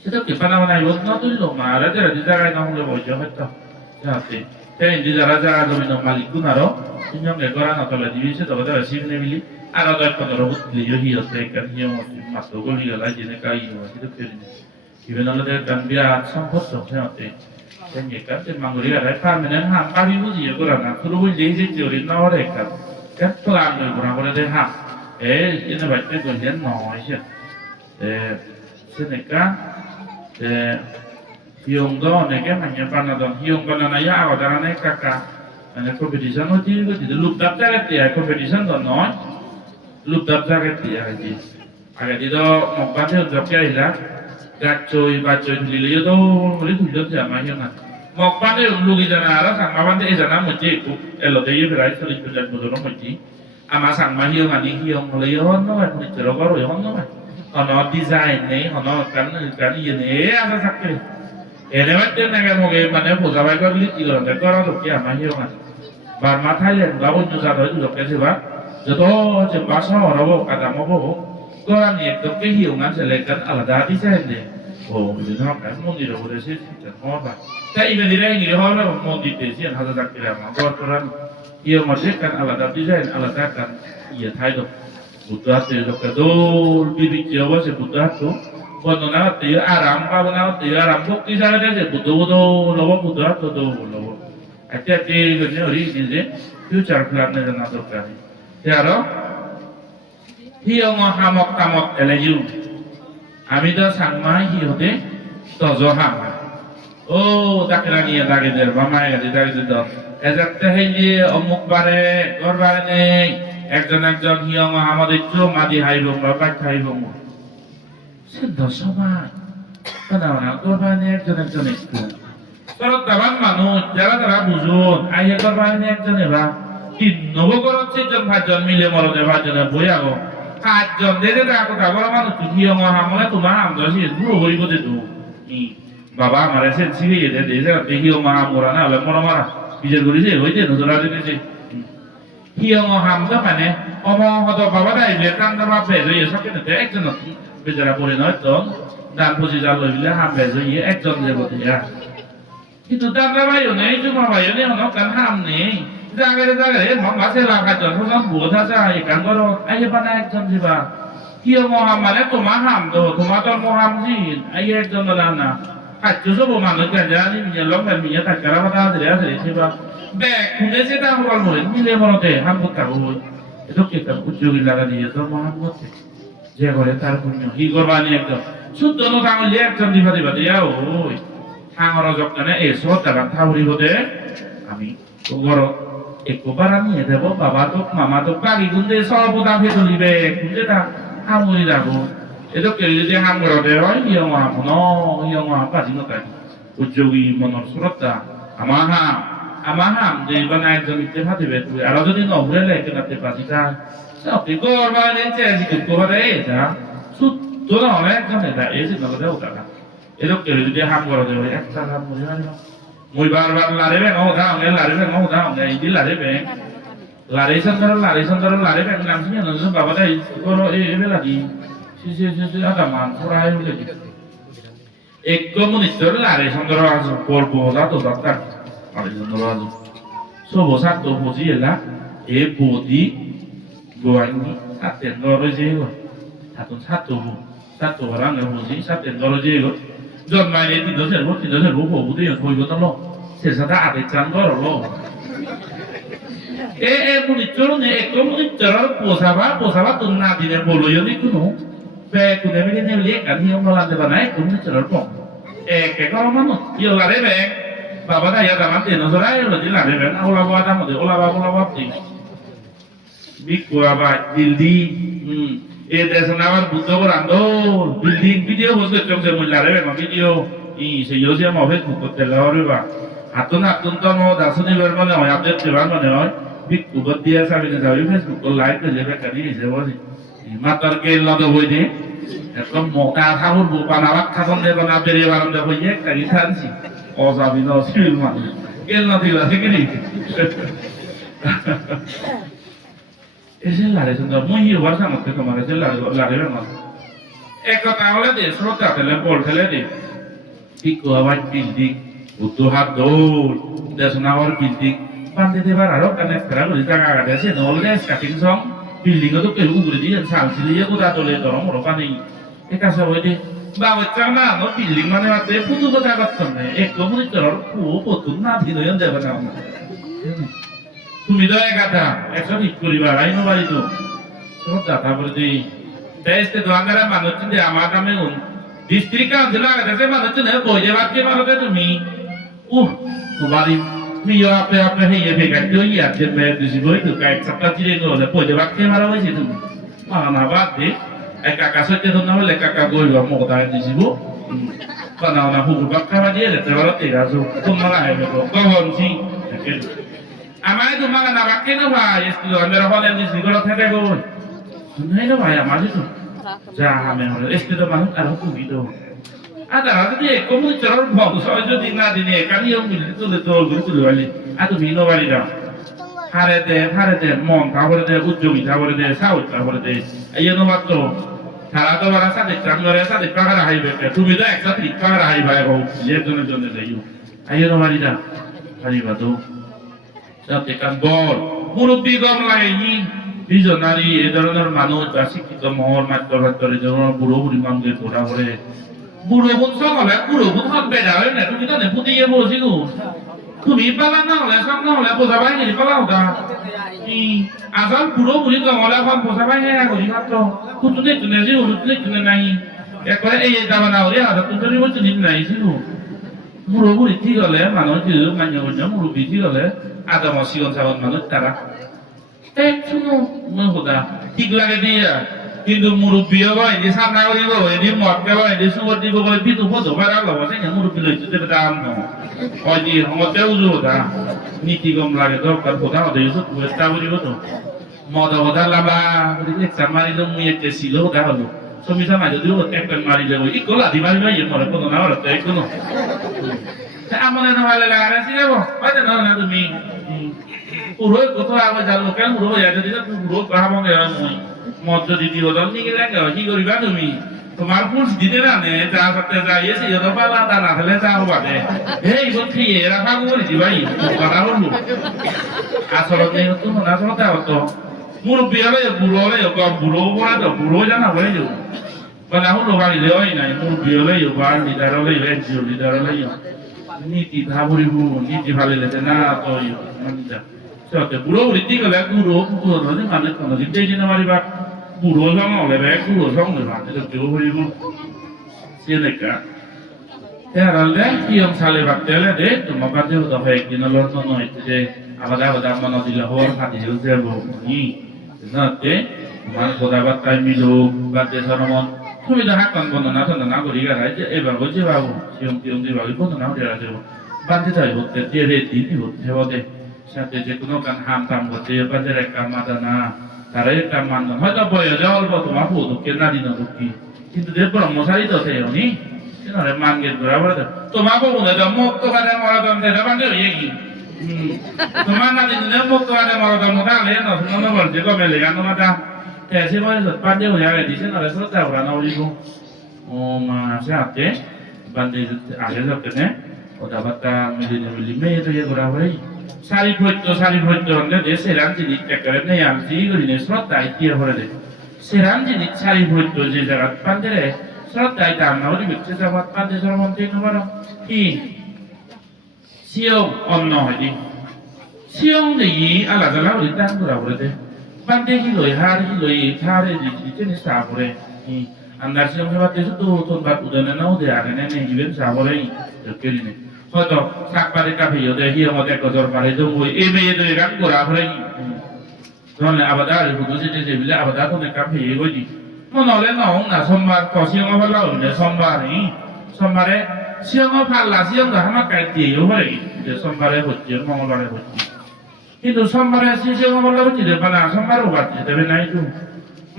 সেটা কি পানা বানাই বল না তুললো মারা যারা জায়গায় না হলে বইতে হয়তো যাতে তাই যে যারা জায়গা জমি না মালিক গুনারো তিনজনকে করা না তলে দিয়েছে তবে তারা সিমনে মিলি আর 10-15 বুঝলি ইহি আছে কার নিয়ম মাত্র গলি গলা জেনে কাই সেটা ফেরি ইভেন আমাদের কান বিরাট সম্পদ হতে Jadi kan memang dia ada permanent ham, kami pun dia kurang nak. Kalau boleh jadi jadi nawa mereka, kan pelan tu kurang boleh deh ham. Ini baca tulisan nawa sih. Senekan, hiung do, neknya hanya panadon, hiung panadon ya awak darah nek kakak. Hanya competition tu juga tidak lup daftar dia, competition tu nawa, lup daftar dia aja. Agak tidak mau baca daftar ilah. Gacoi bacoi dili itu boleh tujuan sama yang mana. Mau pandai ulugi jana ara sang mawan deh jana mesti ku elo deh ya berai sering tujuan bodoh mesti. Ama sang mahio ngani hiong mulai hon no kan mesti rokok hon no kan. Ono desain nih, ono kan ini apa sakit. Lewat dia naga mau ke mana pun sampai kau beli kilo deh kau orang tu kia mahio kan. Bar mata yang gaul tu satu itu dokter siapa. Jodoh cembasa orang kata mauก็เนี่ยก็แค่หิวงั้นเสร็จเลยกันอะไรได้ที่เส้นเนี่ยโอ้ยจะทำกันมองดีเราได้เส้นแต่พอไปแต่อีเวนต์นี้อย่างนี้เขาแล้วมองดีแต่เส้นเขาจะตักไปแล้วมันก็ตอนนั้นหิวมาเช็คกันอะไรได้ที่เส้นอะไรได้กันอย่าท้ายดอกบุตรเตยดอกกระโดดบิบิเจียวว่าเสบุตรตัววันนั้นเตยอารามป้าวันนั้นเตยอารามพวกที่ใช้ได้เสบุตรเราว่าบุตรตัวเราไอ้เจ้าที่คนนี้รีบนี่ฟิวเจอร์พลันเนี่ยนะตัวกันเจ้าเราhiong hamok tamok eleju, ami dah sangma hiyote tozo ham. Oh, tak kira ni ada keder, mama ya tidak itu. Ezak tehji omuk bare, kor bare ni. Ekjon hiong hamok itu madi haibong, bapak haibong. Sedih sama. Kenapa? Kor bare ni ekjon itu. Kalau taban manu, jalan terang buzun, ayah kor bare ni ekjon itu. Nobo korot sih jon hajon milih moro deh hajon boya ko. Kajon deh aku tak boleh mana tuh hiong hamolnya tuh maham tuh sih, dulu beri bote tuh. Nih, bapak marahin sih ya deh saya hiong hamorana, abang mau marah, bisa beri sih, bote tuh surat itu sih. Hiong ham tuh mana? Omong atau bapak dah ibaratkan sama bezo ya sakit nanti ekjon nanti bicara boleh nonton dan posisi kalau bilang ham bezo ya ekjon deh bote ya. Itu tak ada bayarnya, cuma bayarnya orang kan ham nih. Jaga, mau masih lah kajon, orang buat saja ikan korot, ayah mana ekjon sih bah, hiu Muhammadnya tuh maham tuh, tomato maham sih, ayah ekjon mana, kajon tuh mana kerja ni menyelong dan menyata cara apa dah sih bah, bek, kuda sih dah orang mulai, milih mana teh, ham buta buat, itu kita ujung lagi dia tuh maham buat, jaga dia taruh punya, hikorban ekjon, sudah no tangan dia ekjon tiba-tiba dia, oi, hang orang joknya esok dalam tahu di bote, kami, korot. Eko barang ni, tapi bapa tu, mama tu kaki kunde soal putang itu libe, kunde dah hamuri dah bu. Itu kiri dia hamur ada, hiong ham, no hiong ham apa sih nanti? Ujogi menor surat dah, amaham, di mana itu itu hati betul. Ada tu di nomor lagi kena tepasi kan. Tapi korban ini jadi korban ada, sud tu lah orang kan ada, ini nak ada utara. Itu kiri dia hamur ada, eksa hamur ada. Mui bar lari beng, oh dah, lari beng, oh dah, ini lari beng, lari santaran, lari beng, langsungnya nunggu bapak dah, kalau ini lagi, si ada manfaat itu lagi. Ek komunitor lari santaran aja, polpo satu dokter, lari santaran aja. So bosak tu posisi lah, bodi, gua ini, satu orang je, satu orang yang posisi, satu orang je. John main itu tidak seru, bukan yang kau itu yang 세상다 아들 짠 거로 문이쪽은 문이쪽으로 보사봐 또 나디네 몰로요 이거노 배 그네 미네 리에 간이 형말한테 바나에 문이쪽으로 그거만 이어가래 배 바바다 야다만테 너서라요 지라래 배 올라와다 뭐 올라와지 미꾸아바 빌디 দেশে আমার Buddha করান্দো building video বসে চমছে মুল্লারে বে video সে ইয়োজিয়া মফে করতে লাওরে বা হাতুন তো মো দাসনি বের মানে হয় আপডেট দেবার মানে হয় বিকু বদিয়া সাবিনে যাবি ফেসবুক লাইভ করে যাবে কানি এসে বসে মাতার কে লগে বই দে একদম মোটা থাকুর বুপানাবাক খাতন দে বানা বেরে বারান্দা হইয়ে কারি থানছি অজাবি ন সিল মানে কেল না দিলা ঠিক নি এসে লারে সুন্দর মই ইউবার সামতে তোমার এসে লারে না এক কথা হলে দে শ্রোতা ফেলে বল ফেলে দে পিকো আবার বিল্ডিং উত্তর হাত দৌড় দেশনাওয়ার বিল্ডিং বান্ধে দেবার আরো কানে ফেরা করে জায়গা কাটেছে নলে স্টার্টিং সং বিল্ডিং তো কেউ উগরে দিয়ে সালসিলিয়ে কোদা তোলে দরম ওর পানি এ কাছে হই দে বাবা চানা নো বিল্ডিং মানে মাতে পুজো কথা করতাম না এক কমুনি তোর পতুন না দিনয়ন যাবে না তুমি তো একাটা একশো ঠিক করিবার আইনো বাড়ি তো শ্রদ্ধা তারপরে দিই দেশে দোয়াঙ্গারা মানুষ যে আমার নামে ডিস্ট্রিক্ট কাউন্সিল আগাতে মানুষ না বই দেবার কে মারতে তুমি বাড়ি মিও আপনি হেয়ে ভেগাট তো ইয়া যে মে দিছি বই তো কাই সপ্তাহ চিরে গলে বই দেবার কে মারা হইছে তুমি মানা বাদ দে এক কাকা সত্যি তো না হলে কাকা গইবা মোটা দিছি বো বানাও না হুবু বাক্কা দিয়ে তে বলতে গাজো তোমরা আইবে তো কবনছি আমার তোমাকে না রাখে না ভাই এসলো আমরা হলে দিছি গলো থেকে গো নাই না ভাই আমার তো যা আমি হলো এসতে তো মানুষ আর হুবি তো ada যদি কমু চরর বংশ যদি না দিনে কানিও মিলে তুলে তুলে বলি তুমি নো বাড়ি দাও হারে দে মন তারপরে দে উজ্জমি তারপরে দে সাউথ তারপরে দে এই অনুবাদ তো তারা তো বারা সাথে চাঙ্গরে সাথে পাগার হাইবে তুমি তো একসাথে পাগার হাইবে গো এর জন্য যাইও এই অনুবাদ দা হাইবা তো সাথে কান বল মুরব্বি গম লাগেনি বিজনারি এ ধরনের মানুষ বা শিক্ষিত মহল মাত্র বুড়ো বুড়ি মানুষের ঘোরা করে বুড়ো বোন সকালে বুড়ো বোন হাত বেড়া হয় না তুমি তো ফুটিয়ে বলছি গো তুমি পালা না হলে সব না হলে বোঝা পাই নি পালা ওটা আসল বুড়ো বুড়ি গমলে এখন বোঝা পাই হ্যাঁ করি মাত্র কুতুনে তুনে যে উড়ুতুনে তুনে নাই একবারে এই যাবা না হলে আর তুমি বলছি নিন নাই ছিল বুড়ো বুড়ি ঠিক হলে মানুষ মান্য করছে মুরব্বী ঠিক হলে আদম সিগন সাবন মানুষ তারা এক শুনো মহোদা ঠিক লাগে দিয়া কিন্তু মুরব্বী হয় যে সামনা করিব এদি মদ হয় যে সুবর দিব বলে পিতু ফটো ভাড়া লব সে মুরব্বী লইছে যেটা দাম ন হয় দি হমতে উজু দা নীতি গম লাগে দরকার ফটো হতে ইউজ কুয়েটা করিব তো মদ হদা লাবা বলি এক মারিল মুই এক ছিল দা হলো সমিতা মাই যদি একটা মারিলে ওই কোলা দি মারি ভাই মরে কোনো না হলো তাই কোনো আমনে না ভালো লাগা ছিল হয় না তুমি পুরো কত আগে যা লোকাল পুরো হয়ে যদি পুরো গ্রামে মই মদ দিদি হদল নিয়ে লাগে কি করিবা তুমি তোমার পুরুষ দিতে না নে যা করতে যাইছে যত পালা তা না ফেলে যাও বাদে এই বলছি এরা ভাগু করেছি ভাই কথা বলবো আসলে নেই তো না আসলে তো মুরব্বী হলে বুড়ো বলে তো বুড়ো জানা বলে যাও মানে হলো বাড়ি লেওয়াই নাই মুরব্বী হলে বার লিডার হলে রাজ্য লিডার হলে নীতি ধাবরিব নীতি ভালো লেতে না তো বুড়ো বৃত্তি গেলে বুড়ো মানে কোনদিন দেখি না মারিবা বুড়ো সঙ্গ হলে বুড়ো সঙ্গে ভাতে কেউ হইব সে দেখা তেরালে কি সালে ভাবতে হলে দে তোমার কাছে হতো হয় একদিন লড়তো নয় যে আলাদা মনে দিলে হওয়ার খাতি যাব তে মান কথাবার্তায় মিলুক বা দেশরমন তুমি তো হাকান বন্ধনা করি গাড়াই যে এবার বলছে বাবু সিয়ং টিয়ং দিয়ে বাবু বন্ধনা হতে রাখে বান্ধে তাই হতে দিয়ে দিনই হতে হতে সাথে যে কোনো কান হাম টাম করতে বাজারে একটা মাদানা তারা একটা মানলাম হয়তো বয়ে যাওয়ার পর তোমার পুরো কেনা দিন দুঃখী কিন্তু দেখবো মশারি তো সেই উনি মান গেট ঘোরা বলে তোমার বউ না মুক্ত কানে মরাদম সেটা বান্ধে হয়ে কি তোমার না দিন মুক্ত কানে মরাদম তাহলে না বলছে কবে লেগা তোমার এসে বলে বান্ধে হয়ে দিছে না শ্রদ্ধা ওরা না বলিব ও মা সাথে বান্ধে আগে যাতে ওটা বার্তা মিলি মেয়ে তো ইয়ে ঘোরা হয়ে সারি ভৈত্য হলে যে সেরাম জিনিস একেবারে নেই আমি করি নে শ্রদ্ধা ইতিহাস ভরে দে সেরাম জিনিস সারি ভৈত্য যে জায়গা পান্তে রে শ্রদ্ধা দাম না হলে বিচ্ছে যাবার পান্তে ধর্মন্ত্রী নেবার কি siêu on nói đi siêu để ý à là cái lão đi tăng của lão đấy ban đêm khi lười ha khi lười tha đấy thì trên cái sạp đấy anh đã siêu cái bắt đấy chút thôn bát udah nấu để anh này này event sạp đấy được cái này thôi to sạc vào cái cà phê ở đây hiểu một cái câu chuyện vào đây tôi ngồi em về tôi gắn của lão đấy rồi là abada thì tôi sẽ chơi với abada tôi này cà phê với gì mà nói lên nó không là xong mà có siêu nó phải lão để xong mà đấy xong mà đấy siêu nó phải là siêu là hắn cái gì vậy để xong mà đấy một chuyện mong là một chuyện কিন্তু সোমবারে সিসে মঙ্গলবার হচ্ছে বানা সোমবারও বাড়ছে দেবে নাই তো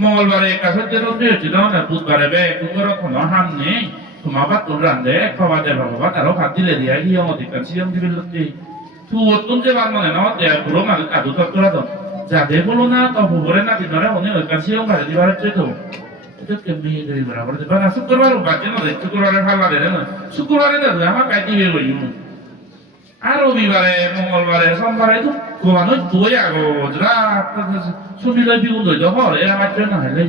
মঙ্গলবারে কাছে যেন দিয়েছিল না বুধবারে বে কুঙ্গর কোনো হাম নেই তোমাবার তোর রান্ধে খাওয়া দেবে বাবা তারও ভাত দিলে দিয়া হিয়া অধিকার সিয়ম দিবে লতে তু অত্যন্ত যে বার মনে না দেয়া পুরো মানে কাদু তত্ত্বরা তো যাদের বলো না তো বুবরে না দিনরে অনেক অধিকার সিয়ম বাড়ে দিবার হচ্ছে তো এটা কেমনি দেবে বরাবর দেবে না শুক্রবার বাড়ছে না শুক্রবারে ফালা দেবে না শুক্রবারে দেবে আমার কাটি হয়ে গই আর রবিবারে মঙ্গলবারে সোমবারে তো কোয়ানো দুই আগো যা সুমিলে বিউন দই দহ এ আমার জন্য হাইলে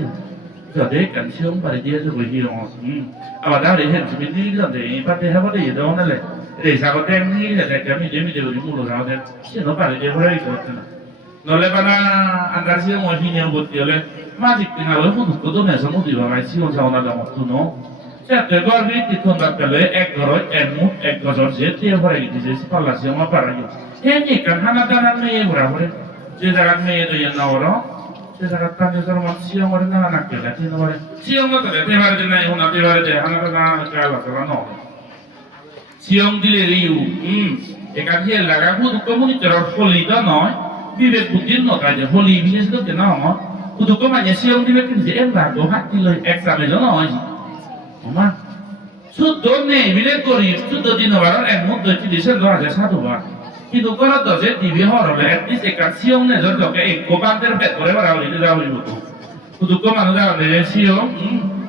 যাতে কালসিয়াম বাড়ি দিয়ে যে বই হিরো আবার দাঁড়ে হেন সুমি দিয়ে যাতে পাতে হবে দিয়ে দাও নালে এই সাগতে এমনি যাতে আমি যেমি দেব মুলো যাওতে সে নো বাড়ি দিয়ে হয়ে গেছে না নলে বানা আন্দাসিয়াম ওহিনিয়াম বলতে হলে মাজিক কিনা হলে ফুটুকো তো নেশা মুদি বাগাই সিও যাওনা দাম তুনো Sette golvi ti tonda pelle ekoro emu ekoro jeti evore iti jesi palasi oma parayu. Heni kan hana danan me evora vore. Je dagan me edo yen naoro. Je dagan tande soro mat siyo vore na anak kela ti no vore. Siyo ngata de tevare de nai hona tevare de hana dagan kala kala no. Siyo dile riu. Ekan hiel laga budu komunitar holi da noi. Bibek budin no kaje holi bilis do ke na mo. Budu komanya siyo dile kin je emba do hati lo examen lo noi. 엄마 수도 내 미래 거리 수도 디노바로 엠모도 지리선 도하자 사도바 기도 거라도 제 디비 허러에 에티스 까 시용네 저렇게 에코 반대로 배 거래바라 우리 자우리 못 구도 거만 자네 시용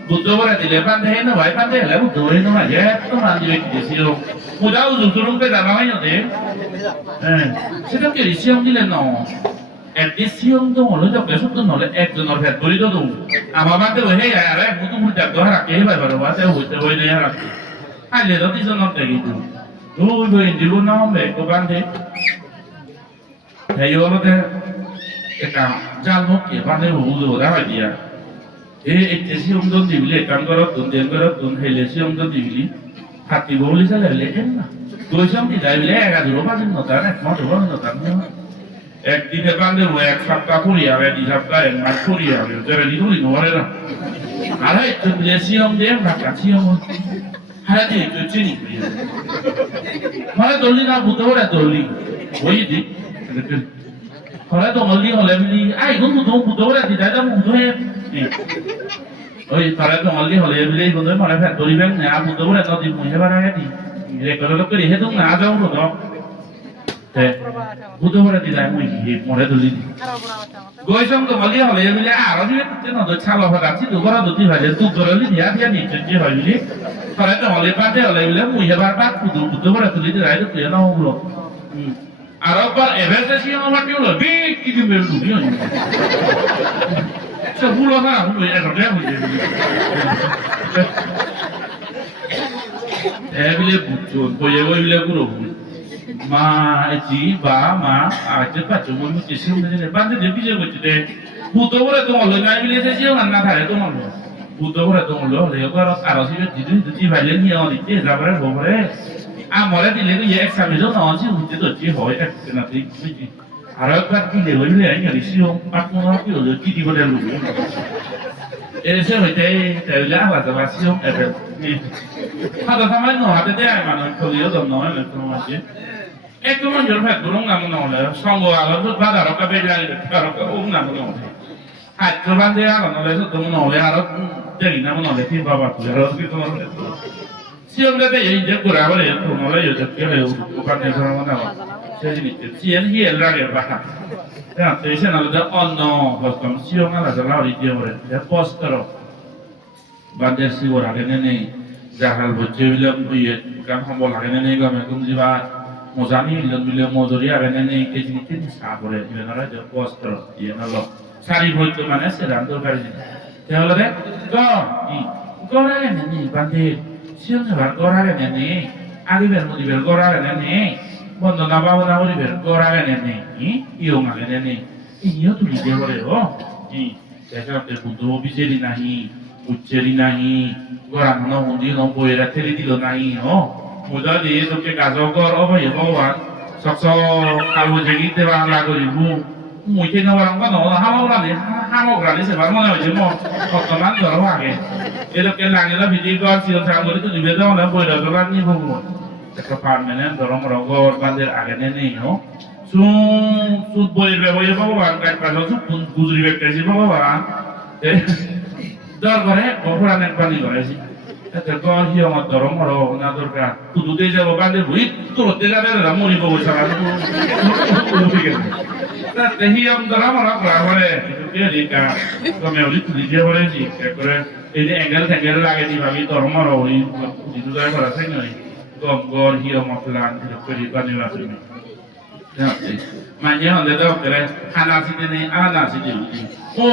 부도버라 디레 반대 해는 와이 반대 해라 부도에 너 맞아 또 만지게 되시오 무다우 주주름 때 나와요 돼 예 세상에 시용 디레 너 এটি সিয়ম তো হলো যে পেছন তো নলে একজনের ভেদ করি তো আমার বাদে হয়ে আরে মুতু মুতা গহা রাখে ভাই বারো বাদে হইতে হই দেয়া রাখে আইলে তো তিনজনের দেখি তো ওই বই দিলু না হবে কো বান্ধে এই হলো যে এটা জাল মুখে বান্ধে বুঝো দা হয় দিয়া এই এটি সিয়ম তো দিবিলে কাম করো দেন করো হেলে সিয়ম তো দিবিলি হাতি বলি চালে এন না দইসম দি দাইলে এগাজুরো বাজিন নতা না মত বল নতা একদিনে বান্ধে এক সপ্তাহ করি আর এক সপ্তাহ এক মাস করি আর যারা লিখুলি নোয়ারে না আরে তো সিয়ম দিয়ে ঢাকা সিয়ম হারা দিয়ে তো চিনি মানে দলি না বুঝতে পারে দলি ওই দি হলে তো মলি হলে মিলি আই গুন বুঝতে পারে দিদা তো বুঝতে ওই তারা তো মলি হলে মিলি বুঝতে পারে ফের দলিবেন না বুঝতে পারে তো দি মুহে বানা গেছি রেকর্ড করে হে তো না যাও তো butuh pada tidak mungkin mulai dulu. Goisong tu malah hal yang bila arah dia tu nak tu calo pada si tu orang tu tiba je tu orang ni dia ni jadi hal ini. Kalau tu malah pada hal yang bila muya berbat butuh pada tu tidak ada tu yang nak ulo. Arah par evaluasi yang awak ulo, big kita berdua ni. Sebulan lah, muya error dia muya. Bila butuh, muya bila guru. মা জি বা মা আজকে পাঁচ মন কিছু মানে বান্দে দেবি যে বলতে ভূতো বলে তো হলো না মিলে যে জিও না থাকে তো হলো ভূতো বলে তো হলো হলে আর আর সিবে দিদি দিদি ভাইলে নিয়ে দিতে যাবারে ববরে আমরে দিলে তো এক্সামিন না আছে হইতে তো কি হয় একটা না ঠিক বুঝি আর একবার কি দিলে হইলে আই সিও পাকনো কি হলো কি দিব দেন এসে হইতে তাইলে আবার যাবা সিও এবে হাতে সামাই নো হাতে দেয় মানে খলিও তো নয় তো আছে একটু মঞ্জুর ভাই গুরুং নাম নলে সঙ্গ আলো তো বাজার কা বেজাই কারো কা ও নাম নলে হাত তো বান্দে আলো নলে তো নলে আর দেরি নাম নলে কি বাবা তো আর কি তো নলে সিয়ম দে এই যে পুরা বলে তো নলে এই যে কেলে ওখানে ধরো না সেই জিনিস সিএন হি এল লাগে বাটা ya te dicen algo de oh no pues comisión a la de la orilla de postero va a decir ahora que nene ya al boche bilang oye kan hambol lagi nene ga me kum jiba mozani bilang modoria ga nene ke jinite ni sabore ile na de postero ye na lo sari bolte mane se rando kari te holo de go ra nene bande siyon se va go ra nene agi ber modi ber go ra nene বন্দনা বাবনা হরিবের গড়াগে নেনে ইয়ো মাগে নেনে ইয়ো তুলি দিয়ে বলে ও সেখানে বুদ্ধ বিচেরি নাহি উচ্চেরি নাহি গড়া ন হুন্দি ন বইরা ঠেলি দিল নাহি মুদা দিয়ে তোকে গাজগর অবয় ভগবান সকস কালো জেগিতে বাংলা করিবু মুইতে নবারঙ্গা ন হামগ্রানি সেবার মনে হয়েছে বর্তমান ধরো আগে এরকম লাগিলা ভিডিও কর সিও সাগরে তো দিবে দাও না বইরা দলার নি ভগবান একটা পার্মানেন্ট ধরম রগর বাদের আগে নেই সুদ বইয়ের ব্যবহার ভগবান কাজ গুজরি ব্যক্তি ভগবান দরবারে অপরাধের পানি করেছি এতে গহি আমার ধরম হলো না দরকার তুদুতে যাব বাদে বই তোরতে যাবে না মরিব বসা তাতে হিয়ম ধরম হলো করে কে রিকা কমে ওলি তুলি দিয়ে বলেছি করে এই যে অ্যাঙ্গেল লাগে দি ভাবি ধরম হলো ওই দিদু যায় করা চাই নয় গম গর হিয়ম প্লান করে পানি বাসি Manya hande do kere hana side ne ana side o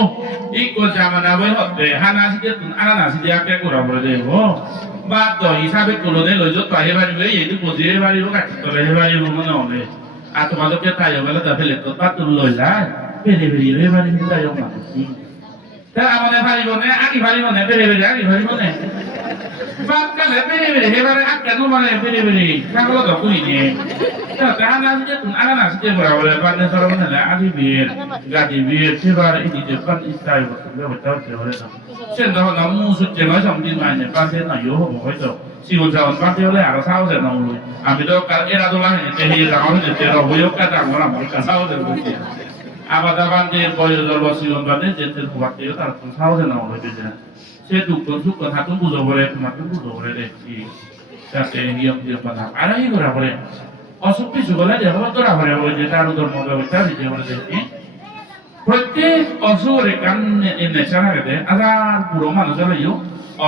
iko jamana boy hotte hana side tun ana side ake kura bole de ho ba to hisabe kulo de lojo to he bari be yedu bojire bari ro kat to he bari ro mona ole atma do ke tayo bala da phele to pa tun loila pere pere he bari ni tayo ma ta amane bari bone ani bari bone pere pere ani bari bone ba ka le pere pere he bari ak no mane pere pere ka lo do kuni ni ta hana side tun ana side kura bole ba ne soro mona la adi bir gadi bir se bar ini je pan istai bo le bo ta je bole na sen do na mu su je ma sam din ma ne pa se na yo ho bo so si won sa on pa te le ara sa o se na lu ami do ka era do la ne te hi ra o ne te ro bo yo ka ta mo na mo ka sa o se lu ti abada ban de bo yo do lo si on ba de je te ko ba te yo ta sa o se na lo je je se du ko su ko ha tu bu do bole ma tu bu do bole de ti ta te hi om je pa na ara hi gora bole অসুখ কিছু বলে যে তোরা ঘরে ওই যে তার ধর্ম ব্যবস্থা দিতে বলে দেখি প্রত্যেক অসুখের কান নেশা লাগাতে আজার পুরো মানুষ হলেও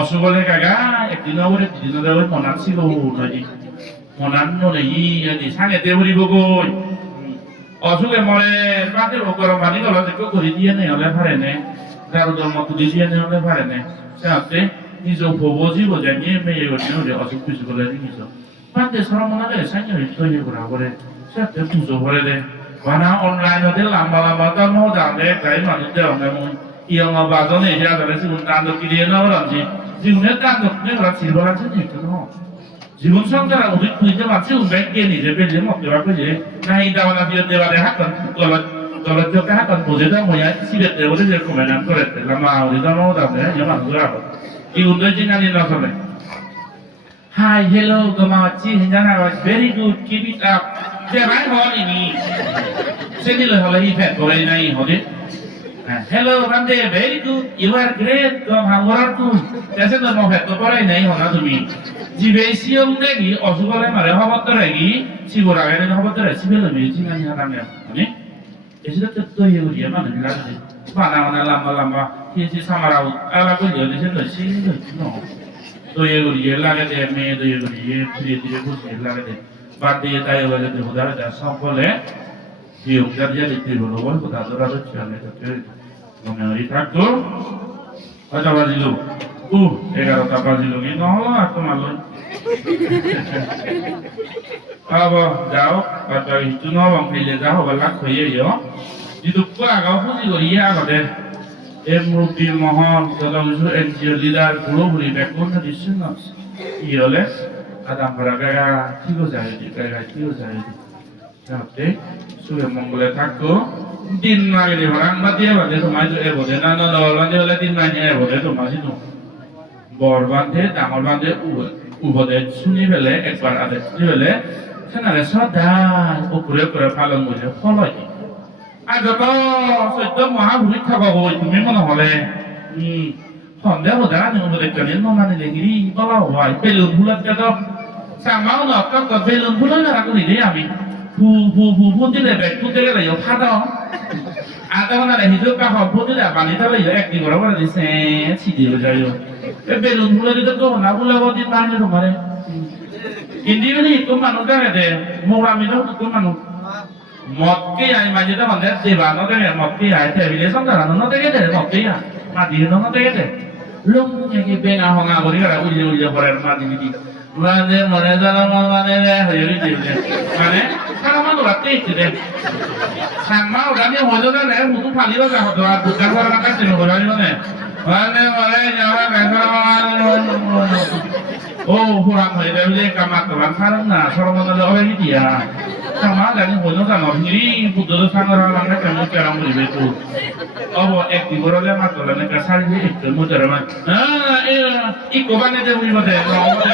অসুখ হলে কাগা একদিন ওরে দুদিন ওরে মনান ছিল নদী মনান নদী সাঙে দেবরি বগৈ অসুখে মরে পাতে গরম পানি গলা দেখো করে দিয়ে নেই হলে পারে নে তার ধর্ম তুলি দিয়ে নেই হলে পারে নে সাথে নিজ ভব জীব জানিয়ে মেয়ে ওরে অসুখ কিছু বলে জিনিস Pante seorang mengajar saya itu ya berapa saya tertuju boleh mana online ada lama-lama kan mau dah deh kayak mana dia orang mau yang apa tuh nih dia ada sih untuk tanda kiri na orang sih jiwnya tanda nih orang sih orang sih itu tuh jiwun sangat orang udah punya macam udah gini jadi dia mau kira apa sih nah ini dalam dia dia ada hak kan kalau dia kan hak kan boleh dah mau ya sih dia boleh dia komentar korek lama udah mau dah deh jangan berapa jiwun tuh jangan ini langsung Hi, hello, Gamachi, Hinjana was very good, keep it up. Say my honey me. Say the Holly Pet, Golden Holly. Hello, Rande, very good, you are great, come how are you? That's a normal pet, but I know how to me. Jibesium Negi, also Mare, how about the Regi? She would have an about the recipe of meeting and Yaranga. Is it to you, Yaman? Banana Lamba Lamba, here's the summer out. I like to listen to the no. तो ये गुरिये लागे दे मैं तो ये गुरिये फिर ये कुछ लागे दे बात ये ताये वाले दे उधर जा संपले ये उधर जा लेते बोलो वो बता दो रात चलने तो फिर मैं इतना तो अच्छा बाजी लो 11টা বাজি लो ये ना हो आपको मालूम अब जाओ बात इतना ना हम पहले जाओ वाला खोए यो ये तो क्या गाँव पूरी गुरिये आ गए Emrudi mohon dalam usul NGO leader pulau beri backbone di sana. Iya le, ada beragam kilo saya di kaya kilo saya di. Tapi sudah menggolek aku, din lagi di orang batia batia tu maju boleh, nana orang dia boleh din nanya boleh tu masih tu. Borbante, tamal bante ubode suni bele, ekbar ada suni bele, sana le sadar, ukure palang boleh follow. Ada tu, sudah mahal beri khabar boy, tu memang boleh. Honda hoda ni boleh kerana mana lagi bawa wai, belum bulat kita. Sama orang kan belum bulat aku ni dia ami. Pun tidak baik, pun tidak lagi pada. Ada mana lagi hidup kah pun tidak balik tapi ya aktif orang mana di sen sih dia berjaya. Belum bulat itu tu, nak bulat buat di mana tu mana? Indi ni itu manusia ada, murah minum itu manusia. Một cái ai mà như thế còn thế thì bảo nó cái một cái ai thì vì thế xong rồi nó tới cái để một cái à mà thì nó tới cái để lúc như cái bên à hoàng à của cái là ui ui ui mà thì মানে মনে জানা মানে হয়ে গেছে মানে 사람은 왔대 있대. 상마 오다니 호전에 무슨 판이로 가도 부장 사람 같은 거 가지고네. মানে মানে যারা বেসারামান ও 호랑 হইলে বলে কামাতলান সারান না সরমনলে অবেলি দিয়া 상마 জানি হইলো জানো হিরি বুদ্ধর 상어랑 না কেন কেরাম বলিবে তো অব একটি বড়লে মাতলানে কা সারি একটু মুজরামান 이 고반에 되고이거든 너무데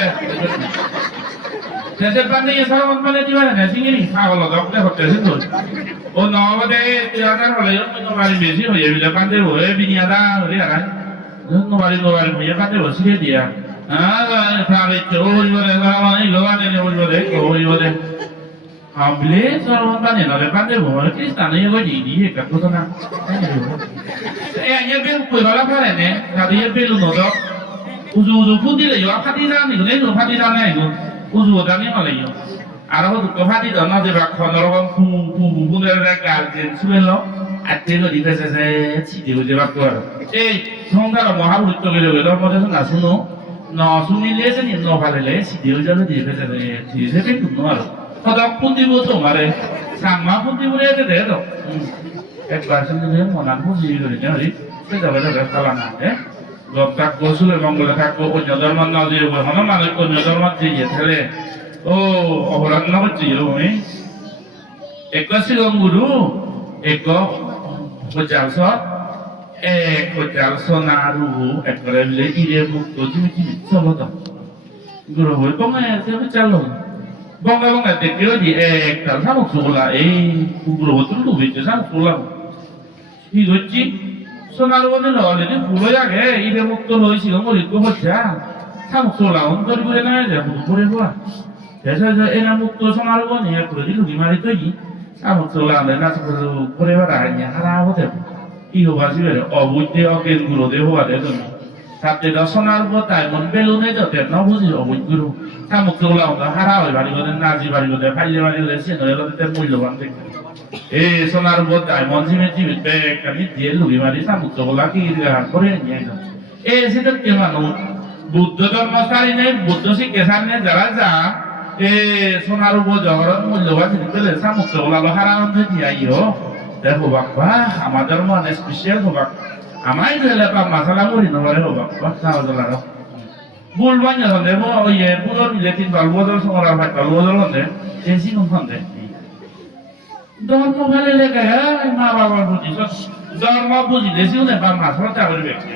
대세 반에 사람은 반에 뒤와야 생일이 파걸로 덕대 헛되는 거. 어 너무데 뛰어가 걸려 너 말이 메시 뭐 예비다 반대 왜 비니야다 그래 알아. 너 말이 뭐 예반대 뭐 시리디야. 아 사람이 저 이거네 사람은 이거 안에 이거네 이거네. 아블레 사람은 반에 너네 반대 뭐 크리스탄은 이거 이게 갖고서나. 에 예배 보여라 파네. 나도 예배로 넣어. 우주우주 푸디를 요 파디잖아 이거 내도 파디잖아 이거. 우주우주니 말이요. 알아보도 그 파디도 나도 막 코너로 부부부부를 갈때 수벨로 아때가 리베세세 지디고 제가 그 에이 성가가 뭐 하고 있더게요. 왜 너무해서 나수노 너 수밀레스니 너 발레 지디고 저는 리베세세 지세베 그 말어. 하다 푼디부터 말해. 상마 푼디부를 해야 돼도. একবার শুনলে মনান বুঝি করিনে হরি সেটা বলে রাস্তালানা লোকটা গোসুলের মঙ্গলে থাকবো অন্য ধর্ম না দিয়ে হন মানুষ অন্য ধর্ম দিয়ে থেলে ও অপরাধ হচ্ছে এরকমই এক শিলং গুরু এক হজালস এক হজালস নারু একবারে বলে ইরে মুক্ত জিমি চলো তো গুরু হয়ে বঙ্গে সে চালো বঙ্গে বঙ্গে দেখে দি একটা সামুক সোলা এই গুরু হতো লুবিতে সামুক সোলা 이거지 소나루는 어디든 불어야게 이래 먹던 너희 지금 뭐 입고 먹자 사먹소 나온 거리 그래놔야 돼 그래 봐 그래서 저 애나 먹도 소나루는 해 그러지 누기 말이 또이 사먹소 나온데 나서 그래 봐라 아니야 하나 하고 이거 가지고 어부대 어깨 구로 대호가 되더니 답대다 소나루고 다이몬 벨론에도 됐나 보지 어부구로 사먹소 나온다 하라고 말이거든 나지 말이거든 팔려말이거든 신어여거든 때 물려봤는데 에 소나루 보다 먼지면 집에 백까지 뒤에 누기 말이 사무적으로 기가 거래냐 이거 에 세덕께만 부দ্ধ ধর্ম সারিনে বুদ্ধ শিক্ষা সামনে যারা যা এ সোনার উপর জগরণ মূল্যবান জিনিস সামুদ্রগুলো হারানো দিয়াইও দেখো বাবা আমাদের মনে স্পেশাল হবাক আমায় দিলে পা মশলা মুড়ি নরে হবাক বাচ্চা হলারো বুলবান যখন ওই পুরো মিলেটিন বালবদল সমরা ভাই বালবদল হলে এসি কোন হন্দে ধর্ম ভালো লেগে মা বাবার বুঝি ধর্ম বুঝিলে সিউনে বা মাছরা চাকরি ব্যক্তি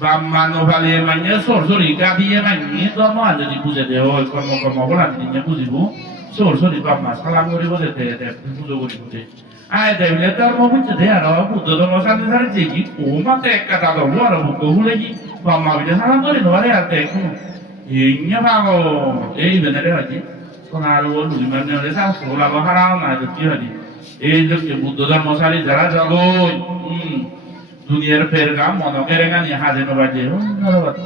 ব্রাহ্মা নোভালে মানে সরসরি গাবিয়ে মানে ধর্ম যদি বুঝে দে ওই কর্ম বলা দিনে বুঝিব সরসরি ব্রাহ্মা সালাম করিব যেতে পুজো করিব যে আয় দেবলে ধর্ম বুঝতে দে আর বুদ্ধ ধর্ম সাথে সাথে যে কি ও মাতে এক কথা ধর্ম আর বুদ্ধ ভুলে কি ব্রাহ্মা বিদে সালাম করি নরে আর দেখো ইন্যা ভাগো এই বেনারে আছে সোনারু লুই মানে রেসা সোলা বাহারাও না কি হদি এই যে বুদ্ধ ধর্ম সারি যারা জগই দুনিয়ার ফেরগাম মনকেরেগা নি হাজে নবাজে নরবাত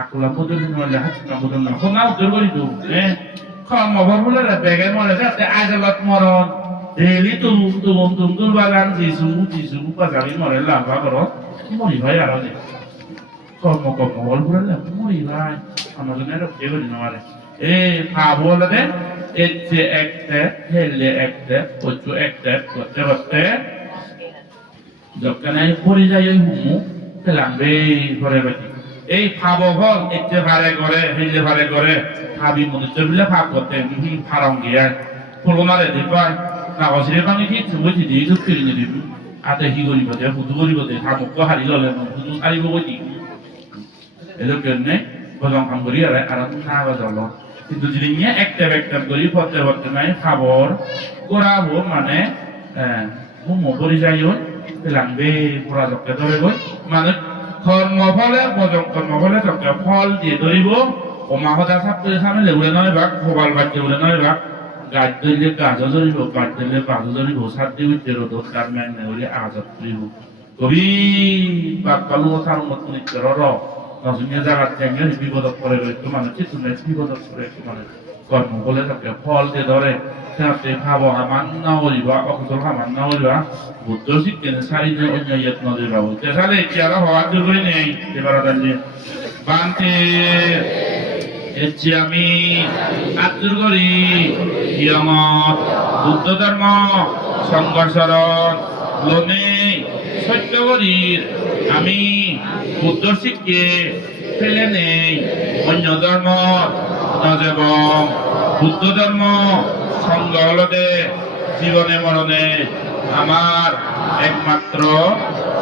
akulah putus nolak hati kamu dengan kau tergori tu, kalau mau bermula dah bagai mana dah, tapi aja lot moron, daily tu bagan jisu pasal ini moral lah, bagai mori bayar aja, kalau mau bermula dah, mori bayar, kamu tu nerok dia beri nama deh, pabol deh, ekte, hele ekte, ojo ekte, kote, jika naik pori jaya humu, telambe pori beti. এই ফাবো ফল এতে ভারে করে হিলে ভারে করে ফাবি মনুষ্য বিলে ফাব করতে ফারং গিয়া ফলনারে দিবাই না অসিরে বাঙি কি তুমি দি তো ফিরিনে দিবি আতে হি করিব দে বুদ্ধ করিব দে ফাবক হারি ললে বুদ্ধ সারিব গতি এলো কেনে বলং কাম করি আর না বাজল কিন্তু যদি নিয়ে একটা করি পড়তে নাই খাবর করাবো মানে হুমো করি যাইও লাংবে পুরা জকে ধরে গই মানে কর্মফলে বজং কর্মফলে তকে ফল দিয়ে ধরিব অমাহদা ছাত্রে সামনে লেউলে নয় বাক ফবাল বাক্যে উলে নয় বাক গাছ ধরলে গাছ ধরিব কাঠ ধরলে বাঘ ধরিব সাত দিবি তেরো দোষ তার ম্যাং নেউলে আজত করিব কবি বাক পালু কথার মত নিত্যর র নজনীয় জাগাত ত্যাগে বিপদক করে রইতো মানুষ চিতুনে বিপদক করে মানে কর্মফলে তকে ফল দিয়ে ধরে সাথে ভাব হামান না হইবা অকুশল হামান না হইবা বুদ্ধ শিক্ষেনে সারিনে অন্য ইয়ত নজর বাবু তেসালে কি আর হওয়ার জন্য নেই এবার বান্তে এসছি আমি আত্মুর করি কিয়ামত বুদ্ধ ধর্ম সংঘর্ষরণ লোনে সত্য করির আমি বুদ্ধ শিখকে ফেলে নেই অন্য ধর্ম নজেব বুদ্ধ ধর্ম সঙ্গ হলদে জীবনে মরণে আমার একমাত্র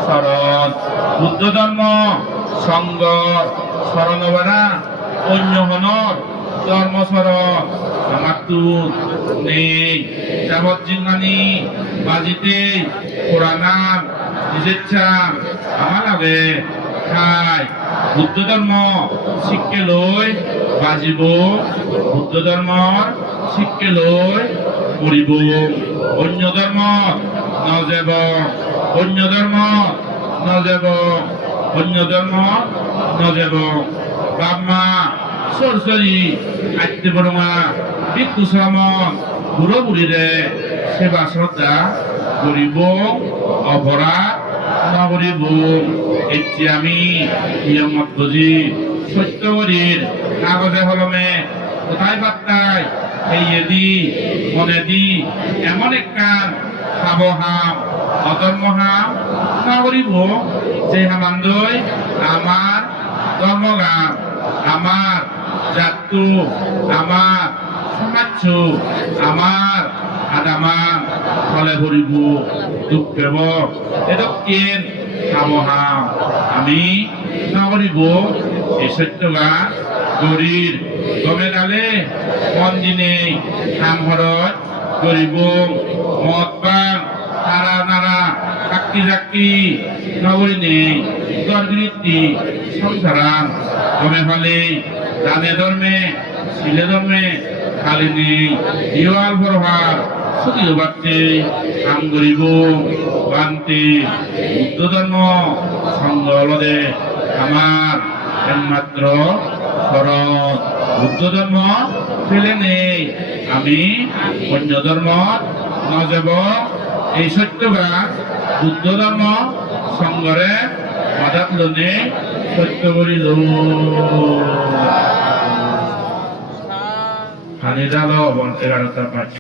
শরণ বুদ্ধ ধর্ম সঙ্গ শরণ বেড়া অন্য হনর ধর্মস্মরণ আমার তুত নেই যাবজ্জিঙ্গানি বাজিতে পুরাণাম নিজের চাম আমার লাগে খাই বুদ্ধ ধর্ম শিক্ষে লই বাজিব বুদ্ধ ধর্ম শিক্ষে লই মরিব অন্য ধর্ম নজেব অন্য ধর্ম নজেব অন্য ধর্ম নজেব বাম্মা সরসরি আত্মীয় বড়মা ভিক্ষু শ্রমণ বুড়ো বুড়িরে সেবা শ্রদ্ধা করিব অপরাধ নগরিব এটি আমি নিয়মত বুঝি সত্য করির কাগজে হলমে কোথায় বার্তায় এই দি মনে দি এমন একখান খাব হাম অধর্ম হাম নগরিব যে হামান্দই আমার ধর্মগাম আমার জাতু আমার সমাজ আমার আদামান ফলে ভরিব দুঃখেব এদকেন খামহাম আমি নগরিব এই সত্যগা গরির গমে গালে মন দিনে খাম হরত গরিব মদ পান তারা নারা কাকি জাকি নগরী নেই গর্গৃতি সংসারাম গমে ফলে দানে ধর্মে শিলে ধর্মে খালি নেই দিওয়াল ভরহার সুদীয় বাড়তে কাম করিব বান্তি বুদ্ধ ধর্ম সঙ্গ হলদে আমার একমাত্র শরণ বুদ্ধ ধর্ম ফেলে নেই আমি অন্য ধর্ম নজেব এই সত্যগা বুদ্ধ ধর্ম সঙ্গরে মাদাত লনে সত্য করিল খালি জাল 11টা 5